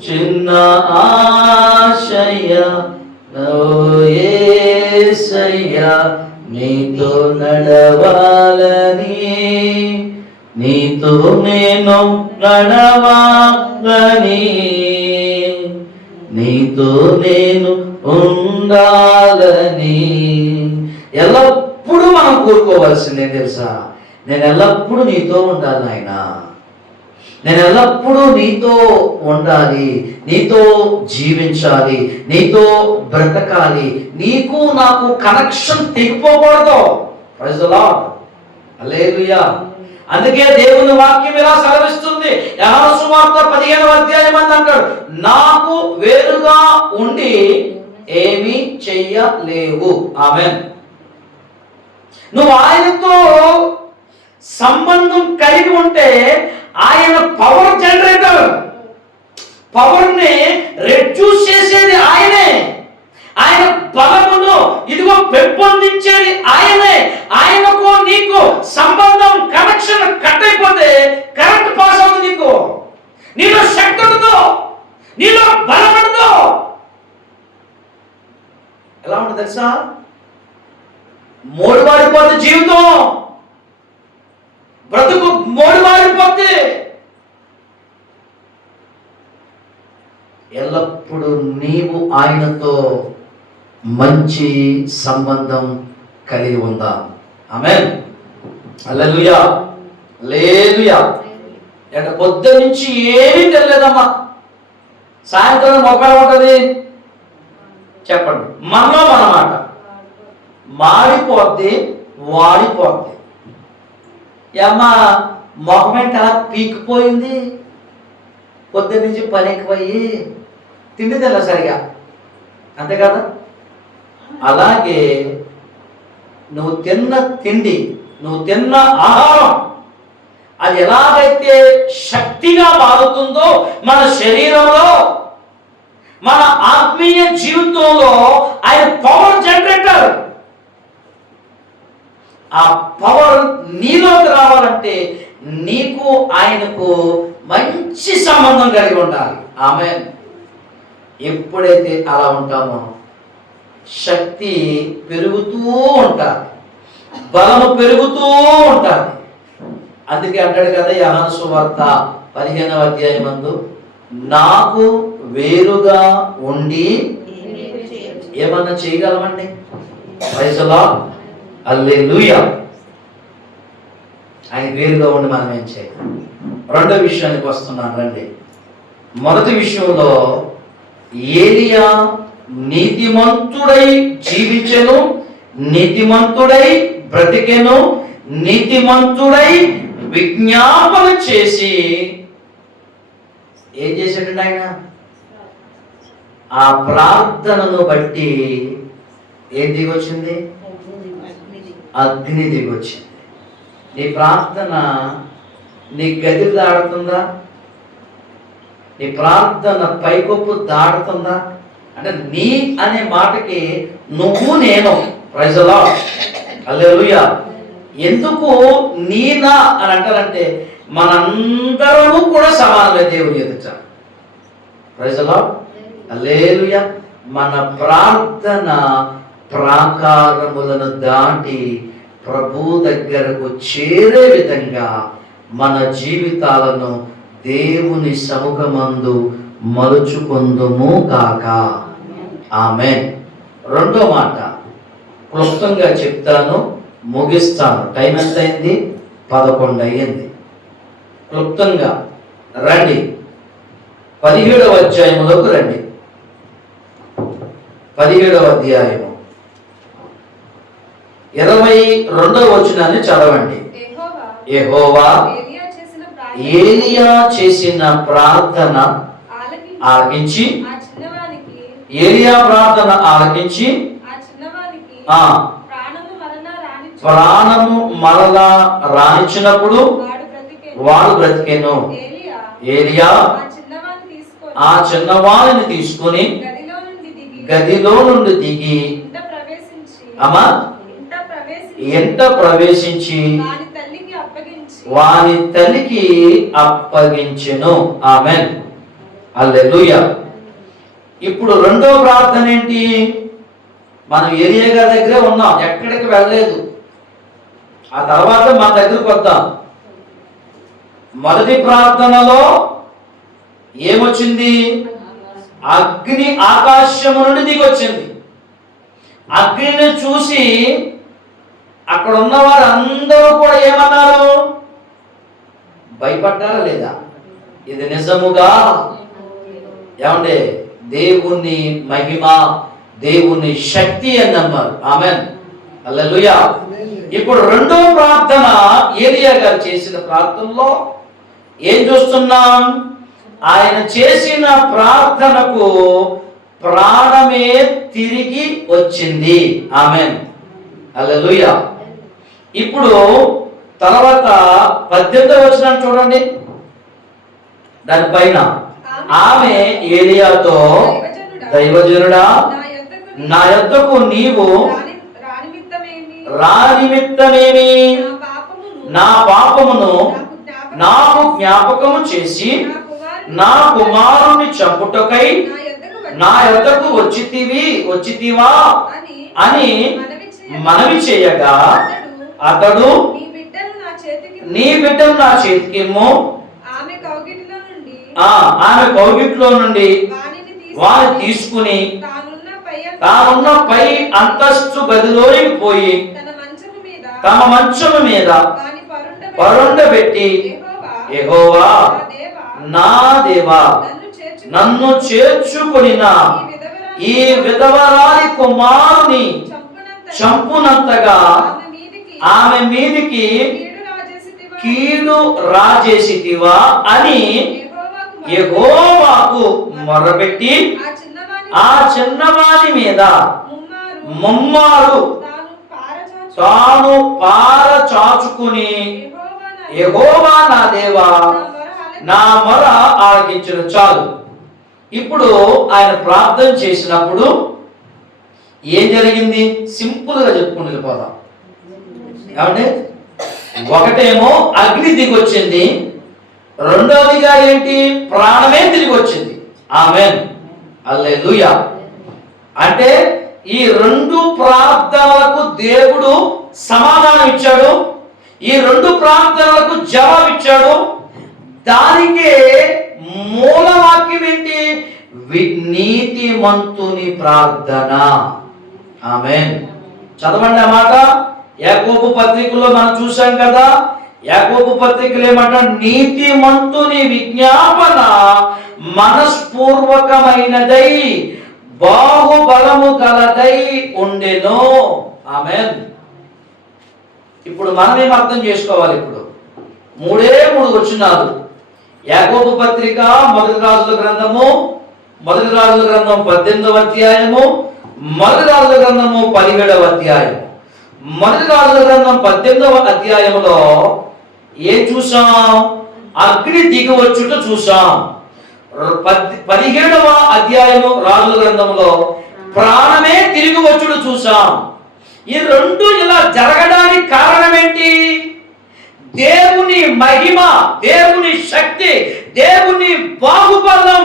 చిన్న ఆశయ, ఓ యేసయ్యా నీతో నడవాలని, నీతో నేను నడవాలని, నీతో నేను ఉండాలని. ఎల్లప్పుడూ మనం కోరుకోవాల్సిందే తెలుసా? నేను ఎల్లప్పుడూ నీతో ఉండాలి నాయనా, నేను ఎల్లప్పుడూ నీతో ఉండాలి, నీతో జీవించాలి, నీతో బ్రతకాలి, నీకు నాకు కనెక్షన్ తెగిపోకూడదు. ప్రైజ్ ది లార్డ్, హల్లెలూయా. అందుకే దేవుని వాక్యం ఇలా సెలవిస్తుంది. యోహాను సువార్త 15వ అధ్యాయం అంటాడు, నాకు వేరుగా ఉండి ఏమీ చెయ్యలేవు. ఆమేన్. నువ్వు ఆయనతో సంబంధం కలిగి ఉంటే ఆయన పవర్ జనరేటర్, పవర్ని రెడ్యూస్ చేసేది ఆయనే, ఆయన బలమును ఇదిగో పెంపొందించేది ఆయనే. ఆయనకు నీకు సంబంధం, కనెక్షన్ కట్ అయిపోతే కరెంట్ పాస్ అవుతుంది. నీకు నీలో శక్తి ఉండదు, నీలో బలం ఉండదు. ఎలా ఉంటుంది తెలుసా? మోడుబారిపోతే జీవితం, బ్రతుకు మోడుబారిపోతే. ఎల్లప్పుడూ నీవు ఆయనతో మంచి సంబంధం కలిగి ఉందా? ఆమేన్, హల్లెలూయా, హల్లెలూయా. అంటే పొద్దు నుంచి ఏమీ తెలియదమ్మా, సాయంత్రం మొక్కలు ఉంటుంది. చెప్పండి, మనలో మనమాట మాడిపోద్ది, వాడిపోద్ది. ఏమ్మా మొహమేంట పీకిపోయింది, పొద్దు నుంచి పని ఎక్కువయ్యి తిండి తిన్న సరిగా, అంతే కదా? అలాగే నువ్వు తిన్న తిండి, నువ్వు తిన్న ఆహారం, అది ఎలాగైతే శక్తిగా మారుతుందో మన శరీరంలో, మన ఆత్మీయ జీవితంలో ఆయన పవర్ జనరేటర్. ఆ పవర్ నీలోకి రావాలంటే నీకు ఆయనకు మంచి సంబంధం కలిగి ఉండాలి. ఆమేన్. ఎప్పుడైతే అలా ఉంటామో శక్తి పెరుగుతూ ఉంటుంది, బలము పెరుగుతూ ఉంటుంది. అందుకే అంటాడు కదా యోహాను సువార్త 15వ అధ్యాయం నందు, నాకు వేరుగా ఉండి ఏమన్నా చేయగలమండి? ప్రైజ్ ది లార్డ్, హల్లెలూయా. ఆయన వేరుగా ఉండి మనం ఏం చేయగలం? రెండో విషయానికి వస్తున్నాను రండి. మొదటి విషయంలో ఏలియా నీతిమంతుడై జీవించెను, నీతిమంతుడై బ్రతికెను, నీతిమంతుడై విజ్ఞాపన చేసి ఏం చేశాడండి ఆయన? ఆ ప్రార్థనను బట్టి ఏం దిగొచ్చింది? అగ్ని దిగొచ్చింది. నీ ప్రార్థన నీ గది దాడుతుందా? నీ ప్రార్థన పైకొప్పు దాడుతుందా? అంటే నీ అనే మాటకి నువ్వు నేను, ప్రైజ్ ది లార్డ్, హల్లెలూయా. ఎందుకు నీనా అని అంటారంటే మనందరము కూడా సమానమే దేవుని ఎదుట, ప్రైజ్ ది లార్డ్, హల్లెలూయా. మన ప్రార్థన ప్రాకారములను దాటి ప్రభు దగ్గరకు చేరే విధంగా మన జీవితాలను దేవుని సముఖమందు మలుచుకొందుము కాక. ఆమేన్. రెండో మాట క్లుప్తంగా చెప్తాను, ముగిస్తాను. టైం ఎంత అయింది? 11 అయ్యింది. క్లుప్తంగా రండి, 17వ అధ్యాయములోకి రండి. 17వ అధ్యాయము 22వ వచనాన్ని చదవండి. యెహోవా ఏలియా చేసిన ప్రార్థన ఆలకించి, ఏలియా ప్రార్థన ఆలకించి ప్రాణము మరలా రానిచ్చినప్పుడు వాడు బ్రతికెను. ఏలియా ఆ చిన్నవాడిని తీసుకుని గదిలో నుండి దిగి ఎంట ప్రవేశించి వాని తల్లికి అప్పగించెను. ఆమేన్, హల్లెలూయా. ఇప్పుడు రెండో ప్రార్థన ఏంటి? మనం ఏలియా గారి దగ్గరే ఉన్నాం, ఎక్కడికి వెళ్ళలేదు. ఆ తర్వాత మన దగ్గరకు వద్దాం. మొదటి ప్రార్థనలో ఏమొచ్చింది? అగ్ని ఆకాశము నుండి దిగొచ్చింది. అగ్నిని చూసి అక్కడ ఉన్న వారు అందరూ కూడా ఏమన్నారు? భయపడ్డారా లేదా? ఇది నిజముగా ఏమంటే దేవుని మహిమ, దేవుని శక్తి అని నమ్మారు. ఆమేన్, హల్లెలూయా. ఇప్పుడు రెండో ప్రార్థన ఏలియా గారు చేసిన ప్రార్థనలో ఏం చూస్తున్నాం? ఆయన చేసిన ప్రార్థనకు ప్రాణమే తిరిగి వచ్చింది. ఆమేన్, హల్లెలూయా. ఇప్పుడు తర్వాత 18వ వచనం చూడండి. దానిపైన ఆమె ఏలియాతో, దైవజనుడా, నా యొద్దకు నీవు రానిమిత్తమేమి? నా పాపమును నాకు జ్ఞాపకము చేసి నా కుమారుని చంపుటకై నా యొద్దకు వచ్చితివా అని మనవి చేయగా అతడు, నీ బిడ్డను నా చేతికిమ్ము, ఆమె కౌగిట్లో నుండి వారిని తీసుకుని తానున్న పై అంతస్తు గదిలోకి పోయి తమ మంచము మీద పరుండబెట్టి, యెహోవా నా దేవా, నన్ను చేర్చుకొనిన ఈ విధవరాలి కుమారుని చంపునంతగా ఆమె మీదికి కీడు రాజేసితివా అని యెహోవాకు మొర్రపెట్టి ఆ చిన్నవాని మీద ముమ్మారు తాను పార చాచుకుని, యెహోవా నా దేవా, నా మొర ఆలకించిన. చాలు. ఇప్పుడు ఆయన ప్రార్థన చేసినప్పుడు ఏం జరిగింది? సింపుల్ గా చెప్పుకుంటూ వెళ్ళిపోదాం. ఏమంటే ఒకటేమో అగ్ని దిగొచ్చింది, రెండవదిగా ఏంటి? ప్రాణమే తిరిగి వచ్చింది. ఆమేన్, హల్లెలూయా. అంటే ఈ రెండు ప్రార్థనలకు దేవుడు సమాధానం ఇచ్చాడు, ఈ రెండు ప్రార్థనలకు జవాబు ఇచ్చాడు. దానికే మూలవాక్యం ఏంటి? నీతిమంతుని ప్రార్థన. ఆమేన్. చదవండి ఆ మాట. యాకోబు పత్రికలో మనం చూసాం కదా. యాకోబు పత్రికలు ఏమంటారు? నీతిమంతుని విజ్ఞాపన మనస్పూర్వకమైనదై బాహుబలము గలదై ఉండెను. ఆమేన్. ఇప్పుడు మనం ఏం అర్థం చేసుకోవాలి? ఇప్పుడు 3 వచనాలు యాకోబు పత్రిక మొదటి రాజుల గ్రంథము 18వ అధ్యాయము, మొదటి రాజుల గ్రంథము 17వ అధ్యాయము. మొదటి రాజుల గ్రంథం 18వ అధ్యాయంలో ఏం చూసాం? అగ్ని దిగివచ్చుట చూసాం. 17వ అధ్యాయము రాజుల గ్రంథంలో ప్రాణమే తిరిగి వచ్చుడు చూసాం. ఈ రెండు ఇలా జరగడానికి కారణం ఏంటి? దేవుని మహిమ, దేవుని శక్తి, దేవుని బాహుబలం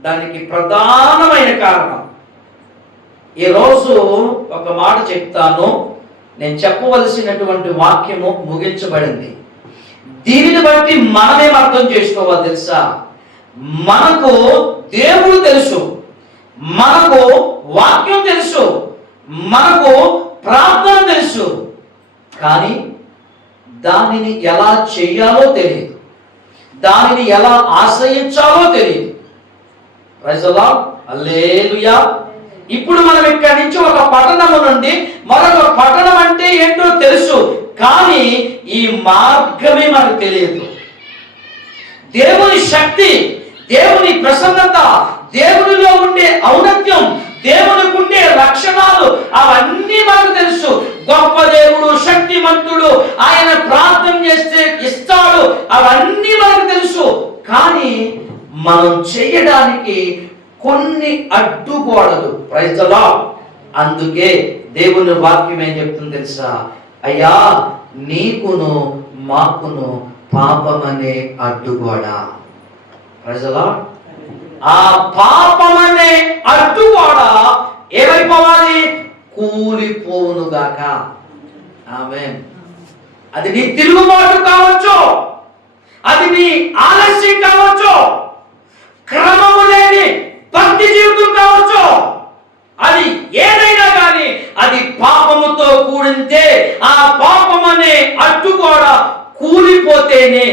దానికి ప్రధానమైన కారణం. ఈరోజు ఒక మాట చెప్తాను. నేను చెప్పవలసినటువంటి వాక్యము ముగించబడింది. దీనిని బట్టి మనమేం అర్థం చేసుకోవాలి తెలుసా? మనకు దేవుడు తెలుసు, మనకు వాక్యం తెలుసు, మనకు ప్రార్థన తెలుసు, కానీ దానిని ఎలా చేయాలో తెలియదు, దానిని ఎలా ఆశ్రయించాలో తెలియదు. ప్రైజ్ ది లార్డ్, హల్లెలూయా. ఇప్పుడు మనం ఇక్కడి నుంచి ఒక పట్టణము నుండి మరొక పట్టణం అంటే ఏంటో తెలుసు, కానీ ఈ మార్గమే మనకు తెలియదు. దేవుని శక్తి, దేవుని ప్రసన్నత, దేవునిలో ఉండే ఔన్నత్యం, దేవునికి ఉండే లక్షణాలు అవన్నీ మనకు తెలుసు. గొప్ప దేవుడు, శక్తిమంతుడు, ఆయన ప్రార్థన చేస్తే ఇస్తాడు, అవన్నీ మనకు తెలుసు. కానీ మనం చేయడానికి కొన్ని అడ్డుగోడలు. Praise the lord. అందుకే దేవుని వాక్యం ఏం చెప్తుంది తెలుసా? అయ్యా, నీకును మాకును పాపమనే అడ్డుగోడ. Praise the lord. ఆ పాపమనే అడ్డుగోడ ఏమైపోవాలి? కూలిపోవునుగాక. ఆమేన్. అది నీ తిరుగుబాటు కావచ్చు, అది నీ ఆలస్యం కావచ్చు, క్రమము లేని భక్తి జీవితం కావచ్చు, అది ఏదైనా కానీ అది పాపముతో కూడిందే. ఆ పాపం అనే అడ్డుగోడ కూలిపోతేనే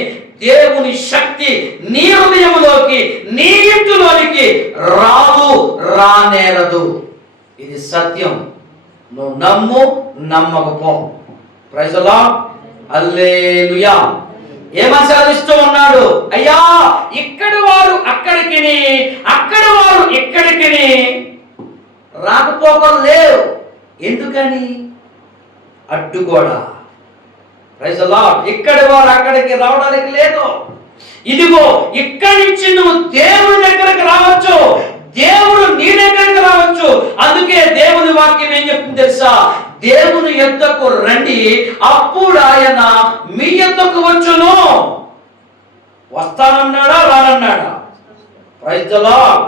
దేవుని శక్తి నీ హృదయంలోకి, నీ ఇంటిలోనికి రానేరదు. ఇది సత్యం. నువ్వు నమ్ము, నమ్మకపో. ప్రైజ్ ది లార్డ్, హల్లెలూయా. ఏమని సెలవిస్తూ ఉన్నాడు? అయ్యా, ఇక్కడి వారు అక్కడికి, అక్కడి వారు ఇక్కడికి రాకపోకలు లేవు. ఎందుకని? అడ్డుగోడ. Praise the lord. ఇక్కడి వారు అక్కడికి రావడానికి లేదు. ఇదిగో ఇక్కడి నుంచి నువ్వు దేవుని దగ్గరకు రావచ్చు, దేవుడు నీ దగ్గరకు రావచ్చు. అందుకే దేవుని వాక్యం ఏం చెప్తుంది తెలుసా? దేవుని యొద్దకు రండి, అప్పుడు ఆయన మీ యొద్దకు వచ్చును. వస్తానన్నాడా, రానన్నాడా? Praise the lord.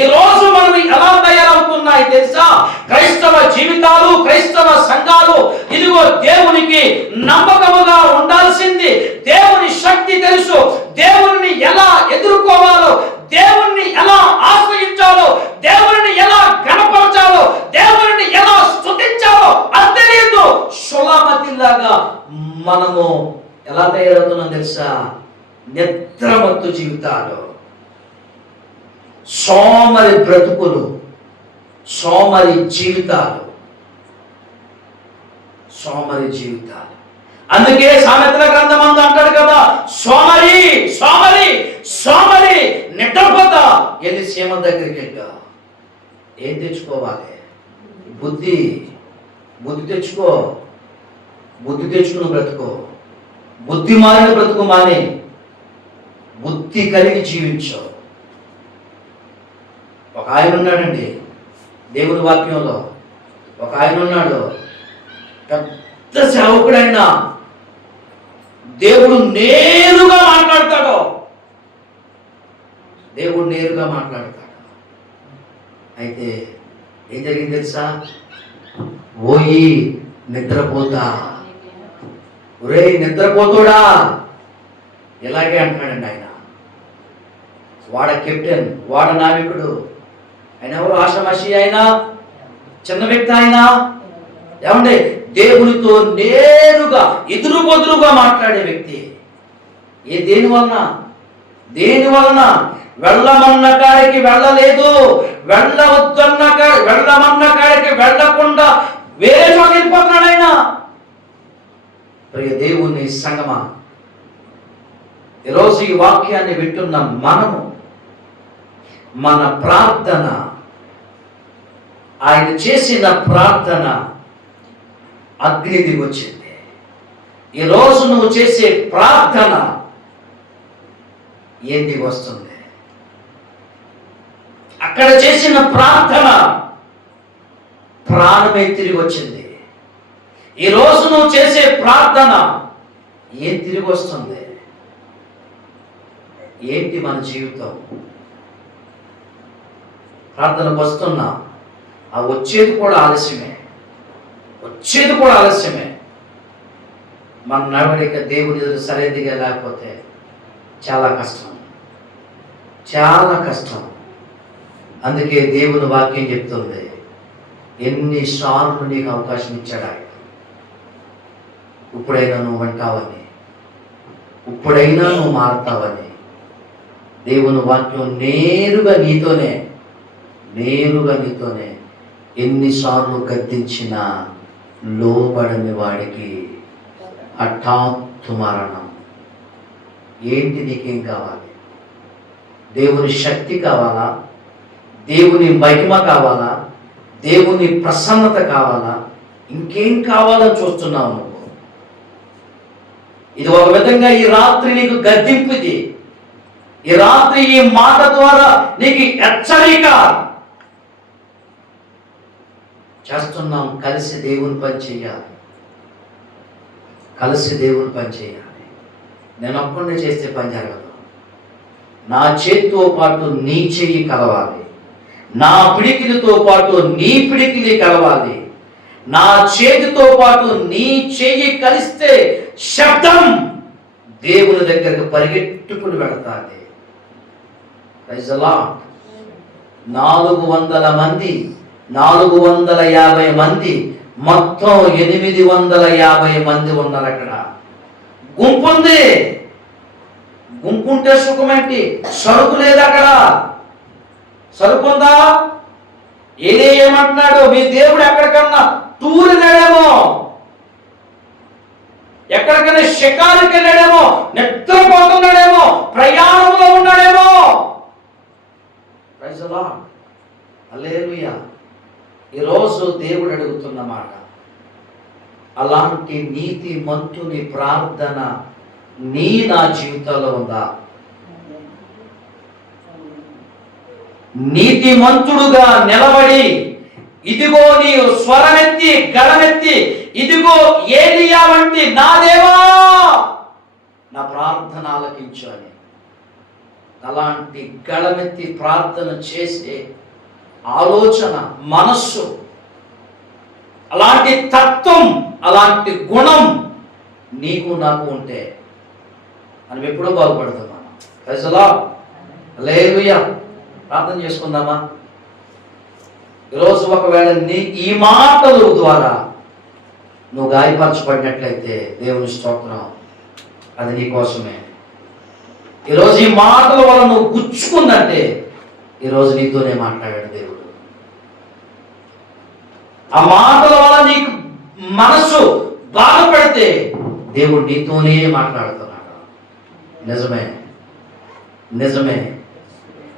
ఈ రోజు మనం ఎలా తయారవుతున్నాయి తెలుసా? క్రైస్తవ జీవితాలు, క్రైస్తవ సంఘాలు ఇదిగో దేవునికి నమ్మకముగా ఉండాల్సింది. దేవుని శక్తి తెలుసు, దేవుని ఎలా ఎదుర్కోవాలో, దేవుణ్ణి ఎలా ఆశ్రయించాలో, దేవుని ఎలా గణపరచాలో, దేవుని ఎలా స్తుతించాలో అది తెలియదు. షులామతిలాగా మనము ఎలా తయారవుతున్నాం తెలుసా? నిద్రమత్తు జీవితాలు, సోమరి బ్రతుకులు, సోమరి జీవితాలు, సోమరి జీవితాలు. అందుకే సామెతల గ్రంథం అంటాడు కదా, సోమరి సోమరి సోమరి నిద్రపోతా ఎన్ని సీమ దగ్గరికి వెళ్ళా. ఏం తెచ్చుకోవాలి? బుద్ధి. బుద్ధి తెచ్చుకో, బుద్ధి తెచ్చుకుని బ్రతుకో. బుద్ధి మారిన బ్రతుకు మాని బుద్ధి కలిగి జీవించు. ఒక ఆయన ఉన్నాడండి దేవుని వాక్యంలో, ఒక ఆయన ఉన్నాడు, పెద్ద సేవకుడైనా దేవుడు నేరుగా మాట్లాడతాడు, దేవుడు నేరుగా మాట్లాడతాడు. అయితే ఏం జరిగింది తెలుసా? ఓయి నిద్రపోతా, ఒరే నిద్రపోతాడా, ఇలాగే అంటున్నాడండి ఆయన. వాడ కెప్టెన్, వాడ నావికుడు. ఆయన ఎవరు? ఆషామాషి అయినా చిన్న వ్యక్తి ఆయన. ఏమంటే దేవునితో నేరుగా ఎదురు బదురుగా మాట్లాడే వ్యక్తి. దేని వలన? వెళ్ళమన్న కాడికి వెళ్ళలేదు, వెళ్ళమన్న కాడికి వెళ్ళకుండా వేరే చోట వెళ్ళిపోతున్నాడు ఆయన. ప్రియ దేవుని సంగమా, ఈరోజు ఈ వాక్యాన్ని వింటున్న మనము, మన ప్రార్థన, ఆయన చేసిన ప్రార్థన అగ్ని దిగొచ్చింది. ఈరోజు నువ్వు చేసే ప్రార్థన ఏం దిగి వస్తుంది? అక్కడ చేసిన ప్రార్థన ప్రాణమే తిరిగి వచ్చింది. ఈరోజు నువ్వు చేసే ప్రార్థన ఏం తిరిగి వస్తుంది? ఏంటి మన జీవితం? ప్రార్థనకు వస్తున్నా, ఆ వచ్చేది కూడా ఆలస్యమే, వచ్చేది కూడా ఆలస్యమే. మన నడవడిక దేవుని ఎదురు సరైనదిగా లేకపోతే చాలా కష్టం, చాలా కష్టం. అందుకే దేవుని వాక్యం చెప్తుంది, ఎన్నిసార్లు నీకు అవకాశం ఇచ్చాడు ఆయన. ఇప్పుడైనా నువ్వు అంటావని, ఇప్పుడైనా నువ్వు మారుతావని దేవుని వాక్యం నేరుగా నీతోనే ఎన్నిసార్లు గద్దించినా లోబడని వాడికి హఠాత్తు మరణం. ఏంటి నీకేం కావాలి? దేవుని శక్తి కావాలా? దేవుని మహిమ కావాలా? దేవుని ప్రసన్నత కావాలా? ఇంకేం కావాలని చూస్తున్నావు నువ్వు? ఇది ఒక విధంగా ఈ రాత్రి నీకు గద్దింపు. ఈ రాత్రి ఈ మాట ద్వారా నీకు హెచ్చరిక చేస్తున్నాం. కలిసి దేవుని పని చేయాలి, కలిసి దేవుని పని చేయాలి. నేను ఒక్కడే చేస్తే పని జరగదు. నా చేతితో పాటు నీ చెయ్యి కలవాలి, నా పిడికిలితో పాటు నీ పిడికిలి కలవాలి. నా చేతితో పాటు నీ చెయ్యి కలిస్తే శబ్దం దేవుని దగ్గరకు పరిగెట్టుకుని వెళతాది. 400 మంది, 450 మంది, మొత్తం 850 మంది ఉన్నారు అక్కడ. గుంపు ఉంది. గుంపుంటే సుఖమేంటి? సరుకు లేదు అక్కడ. సరుకుందా? ఏమంటున్నాడు? మీ దేవుడు ఎక్కడికన్నా టూర్ వెళ్ళాడేమో, ఎక్కడికైనా షికారుకి వెళ్ళాడేమో, నిద్రపోతున్నాడేమో, ప్రయాణంలో ఉన్నాడేమో. ప్రైజ్ ది లార్డ్, హల్లెలూయా. ఈరోజు దేవుడు అడుగుతున్న మాట, అలాంటి నీతి మంతుని ప్రార్థన నా జీవితంలో ఉందా? నీతిమంతుడుగా నిలబడి, ఇదిగో నీ స్వరమెత్తి గళమెత్తి, ఇదిగో ఏలియా వంటి నా దేవా నా ప్రార్థన ఆలకించు అని అలాంటి గళమెత్తి ప్రార్థన చేసే ఆలోచన, మనస్సు, అలాంటి తత్వం, అలాంటి గుణం నీకు నాకు ఉంటే మనం ఎప్పుడూ బాగుపడుతున్నాం. ప్రైజ్ ది లార్డ్, హల్లెలూయా. ప్రార్థన చేసుకుందామా? ఈరోజు ఒకవేళ ఈ మాటల ద్వారా నువ్వు గాయపరచబడినట్లయితే దేవుని స్తోత్రం, అది నీ కోసమే. ఈరోజు ఈ మాటల వల్ల నువ్వు గుచ్చుకుందంటే ఈరోజు నీతోనే మాట్లాడాడు దేవుడు. ఆ మాటల వల్ల నీకు మనసు బాధపడితే దేవుడు నీతోనే మాట్లాడుతున్నాడు. నిజమే, నిజమే.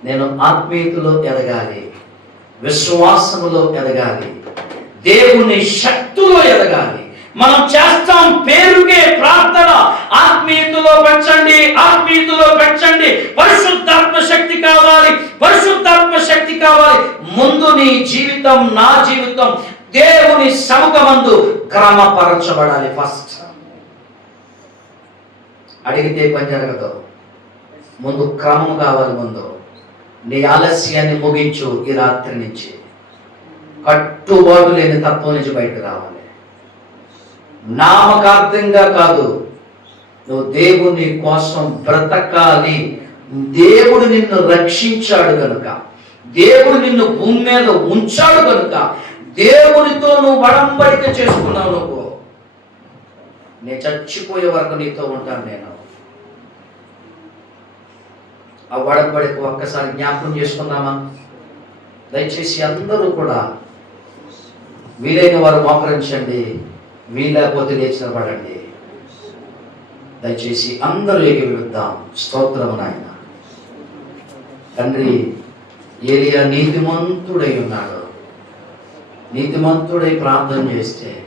నేను ఆత్మీయతలో ఎదగాలి, విశ్వాసములో ఎదగాలి, దేవుని శక్తిలో ఎదగాలి. మనం చేస్తాం పేరుకే ప్రార్థన. ఆత్మీయతలో పెంచండి, ఆత్మీయతలో పెంచండి. పరిశుద్ధాత్మ శక్తి కావాలి, పరిశుద్ధాత్మ శక్తి కావాలి. ముందు నీ జీవితం, నా జీవితం దేవుని సముఖమందు క్రమపరచబడాలి. ఫస్ట్ అడిగితే పని జరగదు. ముందు క్రమం కావాలి. ముందు నీ ఆలస్యాన్ని ముగించు. ఈ రాత్రి నుంచి కట్టుబాటు లేని తత్వం నుంచి బయట రావాలి. నామకార్థంగా కాదు, నువ్వు దేవుని కోసం బ్రతకాలి. దేవుడు నిన్ను రక్షించాడు కనుక, దేవుడు నిన్ను భూమి మీద ఉంచాడు కనుక, దేవునితో నువ్వు వడంబడిక చేసుకున్నావు. నువ్వు నేను చచ్చిపోయే వరకు నీతో ఉంటాను. నేను ఆ వడంబడిక ఒక్కసారి జ్ఞాపకం చేసుకుందామా? దయచేసి అందరూ కూడా వీలైన వారు మోకరించండి, వీలైపోతే లేచి నిలబడండి. దయచేసి అందరూ ఏకీభవిద్దాం. స్తోత్రము నాయన. తండ్రి, ఏలియా నీతిమంతుడై ఉన్నాడు. నీతిమంతుడై ప్రార్థన చేస్తే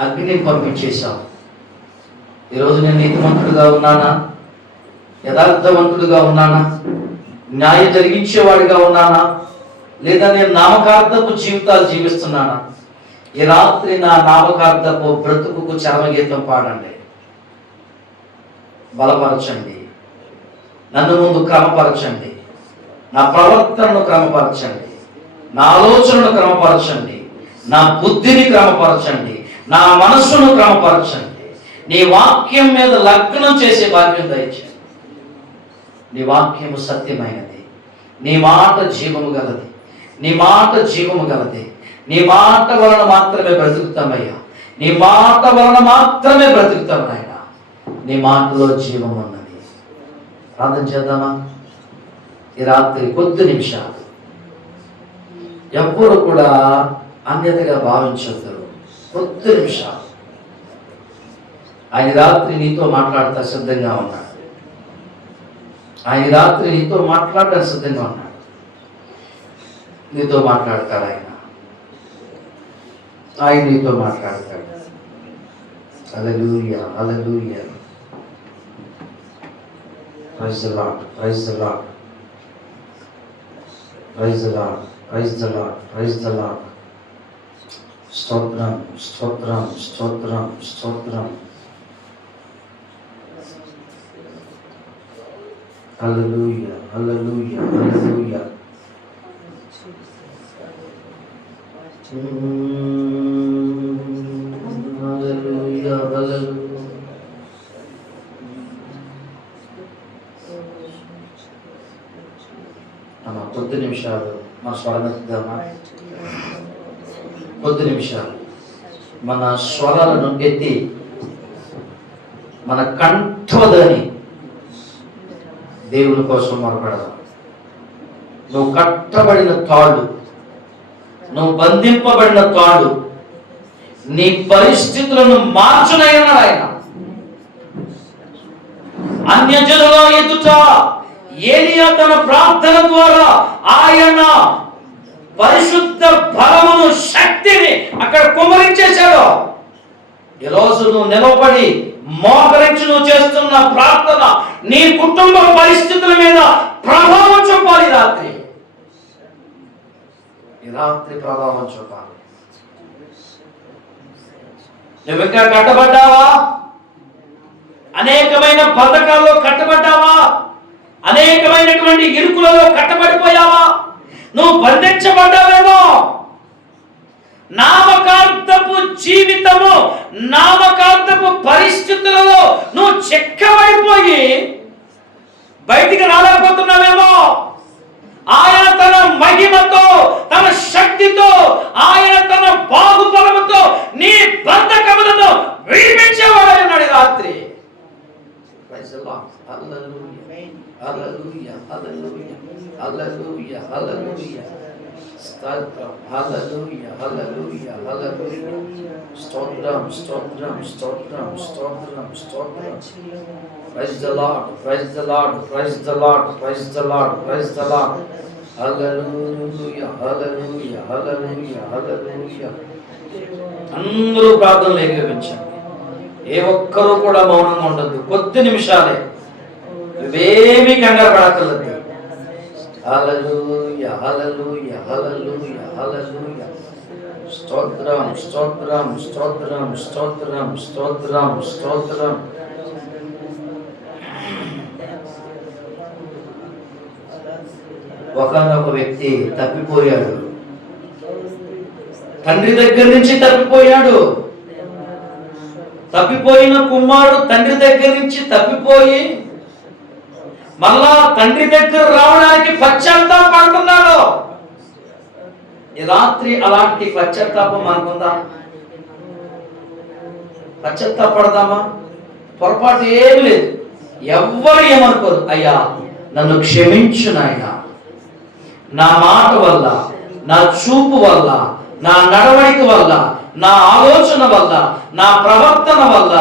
అగ్నిని పంపించేశావు. ఈరోజు నేను నీతిమంతుడుగా ఉన్నానా? యథార్థవంతుడుగా ఉన్నానా? న్యాయం జరిగించేవాడిగా ఉన్నానా? లేదా నేను నామకార్థపు జీవితాలు జీవిస్తున్నానా? ఈ రాత్రి నా నామకార్థపు బ్రతుకుకు చరమగీతం పాడండి. బలపరచండి. నన్ను ముందు క్రమపరచండి. నా ప్రవర్తనను క్రమపరచండి. నా ఆలోచనను క్రమపరచండి. నా బుద్ధిని క్రమపరచండి. నా మనస్సును క్రమపరచండి. నీ వాక్యం మీద లగ్నం చేసే భాగ్యం దయచేయండి. నీ వాక్యము సత్యమైనది. నీ మాట జీవము గలది. నీ మాట జీవము గలది. నీ మాట వలన మాత్రమే బ్రతుకుతామయ్యా. నీ మాట వలన మాత్రమే బ్రతుకుతాం నాయన. నీ మాటలో జీవం ఉన్నది. ప్రార్థన చేద్దామా? ఈ రాత్రి కొద్ది నిమిషాలు ఎప్పుడు కూడా అన్యతగా భావించొద్దు. కొద్ది నిమిషాలు ఆయన రాత్రి నీతో మాట్లాడతా సిద్ధంగా ఉన్నాడు. ఆయన రాత్రి నీతో మాట్లాడటానికి సిద్ధంగా ఉన్నాడు. నీతో మాట్లాడతాడు ఆయన. ఆయన నీతో మాట్లాడతాడు. Hallelujah, hallelujah. Praise the lord, praise the lord, praise the lord, praise the lord, praise the lord. స్తోత్రం, స్తోత్రం, స్తోత్రం, స్తోత్రం. హల్లెలూయా, హల్లెలూయా, హల్లెలూయా. హల్లెలూయా, హల్లెలూయా. కొద్ది నిమిషాలు మన స్వరమెత్తుదామా? కొద్ది నిమిషాలు మన స్వరాలను ఎత్తి మన కంఠోదని దేవుని కోసం మొరపెడదాం. నువ్వు కట్టబడిన తాడు, నువ్వు బంధింపబడిన తాడు నీ పరిస్థితులను మార్చునయ్యన్నాడు ఆయన. అన్యజనుల ఎదుట ఏలియా తన ప్రార్థన ద్వారా ఆయన పరిశుద్ధ బలమును, శక్తిని అక్కడ కుమ్మరించేశాడు. ఈరోజు నువ్వు నిలబడి మోకరించి నువ్వు చేస్తున్న ప్రార్థన నీ కుటుంబ పరిస్థితుల మీద ప్రభావం చూపాలి. ఈ రాత్రి ప్రభావం చూపాలి. నువ్వు ఇంకా కట్టబడ్డావా? అనేకమైన పథకాల్లో కట్టబడ్డావా? అనేకమైనటువంటి ఇరుకులలో కట్టబడిపోయావా? నువ్వు బంధించబడ్డావేమో. నామకార్థపు జీవితము, నామకార్థపు పరిస్థితులలో నువ్వు చెక్కబడిపోయి బయటికి రాలేకపోతున్నావేమో. ఆయన తన మహిమతో, తన శక్తితో, ఆయన తన బాహుబలముతో నీ బంధకములను విడిపించేవాడు అన్నాడు రాత్రి. హల్లెలూయా, హల్లెలూయా, హల్లెలూయా, హల్లెలూయా. స్తోత్రం, హల్లెలూయా, హల్లెలూయా, హల్లెలూయా. స్తోత్రం, స్తోత్రం, స్తోత్రం, స్తోత్రం, స్తోత్రం. Praise the Lord, praise the Lord, praise the Lord, praise the Lord, praise the Lord. Hallelujah, hallelujah, hallelujah, hallelujah. అందరూ ప్రార్థనలు ఏకీభవించండి. ఏ ఒక్కరూ కూడా మౌనంగా ఉండద్దు. కొద్ది నిమిషాలే, ఇవేమీ కంగారు పడక్కర్లేదు. హల్లెలూయా, హల్లెలూయా, హల్లెలూయా, హల్లెలూయా. స్తోత్రం, స్తోత్రం, స్తోత్రం, స్తోత్రం, స్తోత్రం, స్తోత్రం. ఒకనొక వ్యక్తి తప్పిపోయాడు. తండ్రి దగ్గర నుంచి తప్పిపోయాడు. తప్పిపోయిన కుమారుడు తండ్రి దగ్గర నుంచి తప్పిపోయి మళ్ళా తండ్రి దగ్గర రావడానికి పశ్చాత్తాపడుతున్నాడు. ఈ రాత్రి అలాంటి పశ్చాత్తాపం అనుకుందా? పశ్చాత్తాపడదామా? పొరపాటు ఏమి లేదు. ఎవ్వరు ఏమనుకోరు. అయ్యా నన్ను క్షమించు నాయనా, నా మాట వల్ల, నా చూపు వల్ల, నా నడవడిక వల్ల, నా ఆలోచన వల్ల, నా ప్రవర్తన వల్ల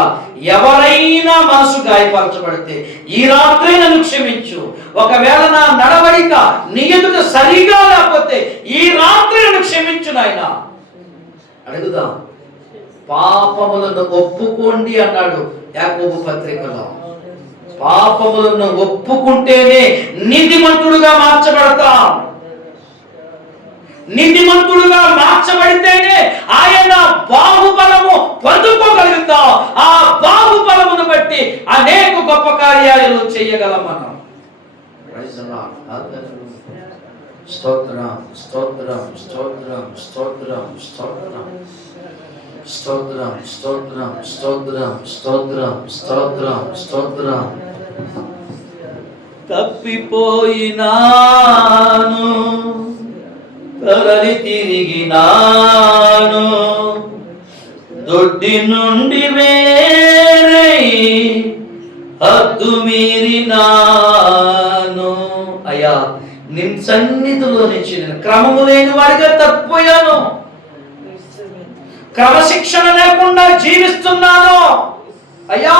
ఎవరైనా మనసు గాయపరచబడితే ఈ రాత్రి నన్ను క్షమించు. ఒకవేళ నా నడవడిక నీ ఎదుట సరిగా లేకపోతే ఈ రాత్రి నన్ను క్షమించు నాయనా అడుగుదాం. పాపములను ఒప్పుకోండి అన్నాడు యాకోబు పత్రికలో. పాపములను ఒప్పుకుంటేనే నీతిమంతుడుగా మార్చబడతాం. నీతిమంతుడుగా మార్చబడితేనే ఆయన బాహుబలము పొందుకోగలుగుతాం. ఆ బాహుబలమును బట్టి అనేక గొప్ప కార్యాలు చేయగలం మనం. స్తోత్రం స్తోత్రం స్తోత్రం స్తోత్రం స్తోత్రం స్తోత్రం స్తోత్రం స్తోత్రం స్తోత్రం స్తోత్రం స్తోత్రం. తప్పిపోయినాను, తరలి తిరిగినాను, దొడ్డి నుండి వేరై హద్దు మీరినాను. అయ్యా నీ సన్నిధిలో నుంచి నేను క్రమము లేని వాడిగా తప్పిపోయాను. క్రమశిక్షణ లేకుండా జీవిస్తున్నాను. అయ్యా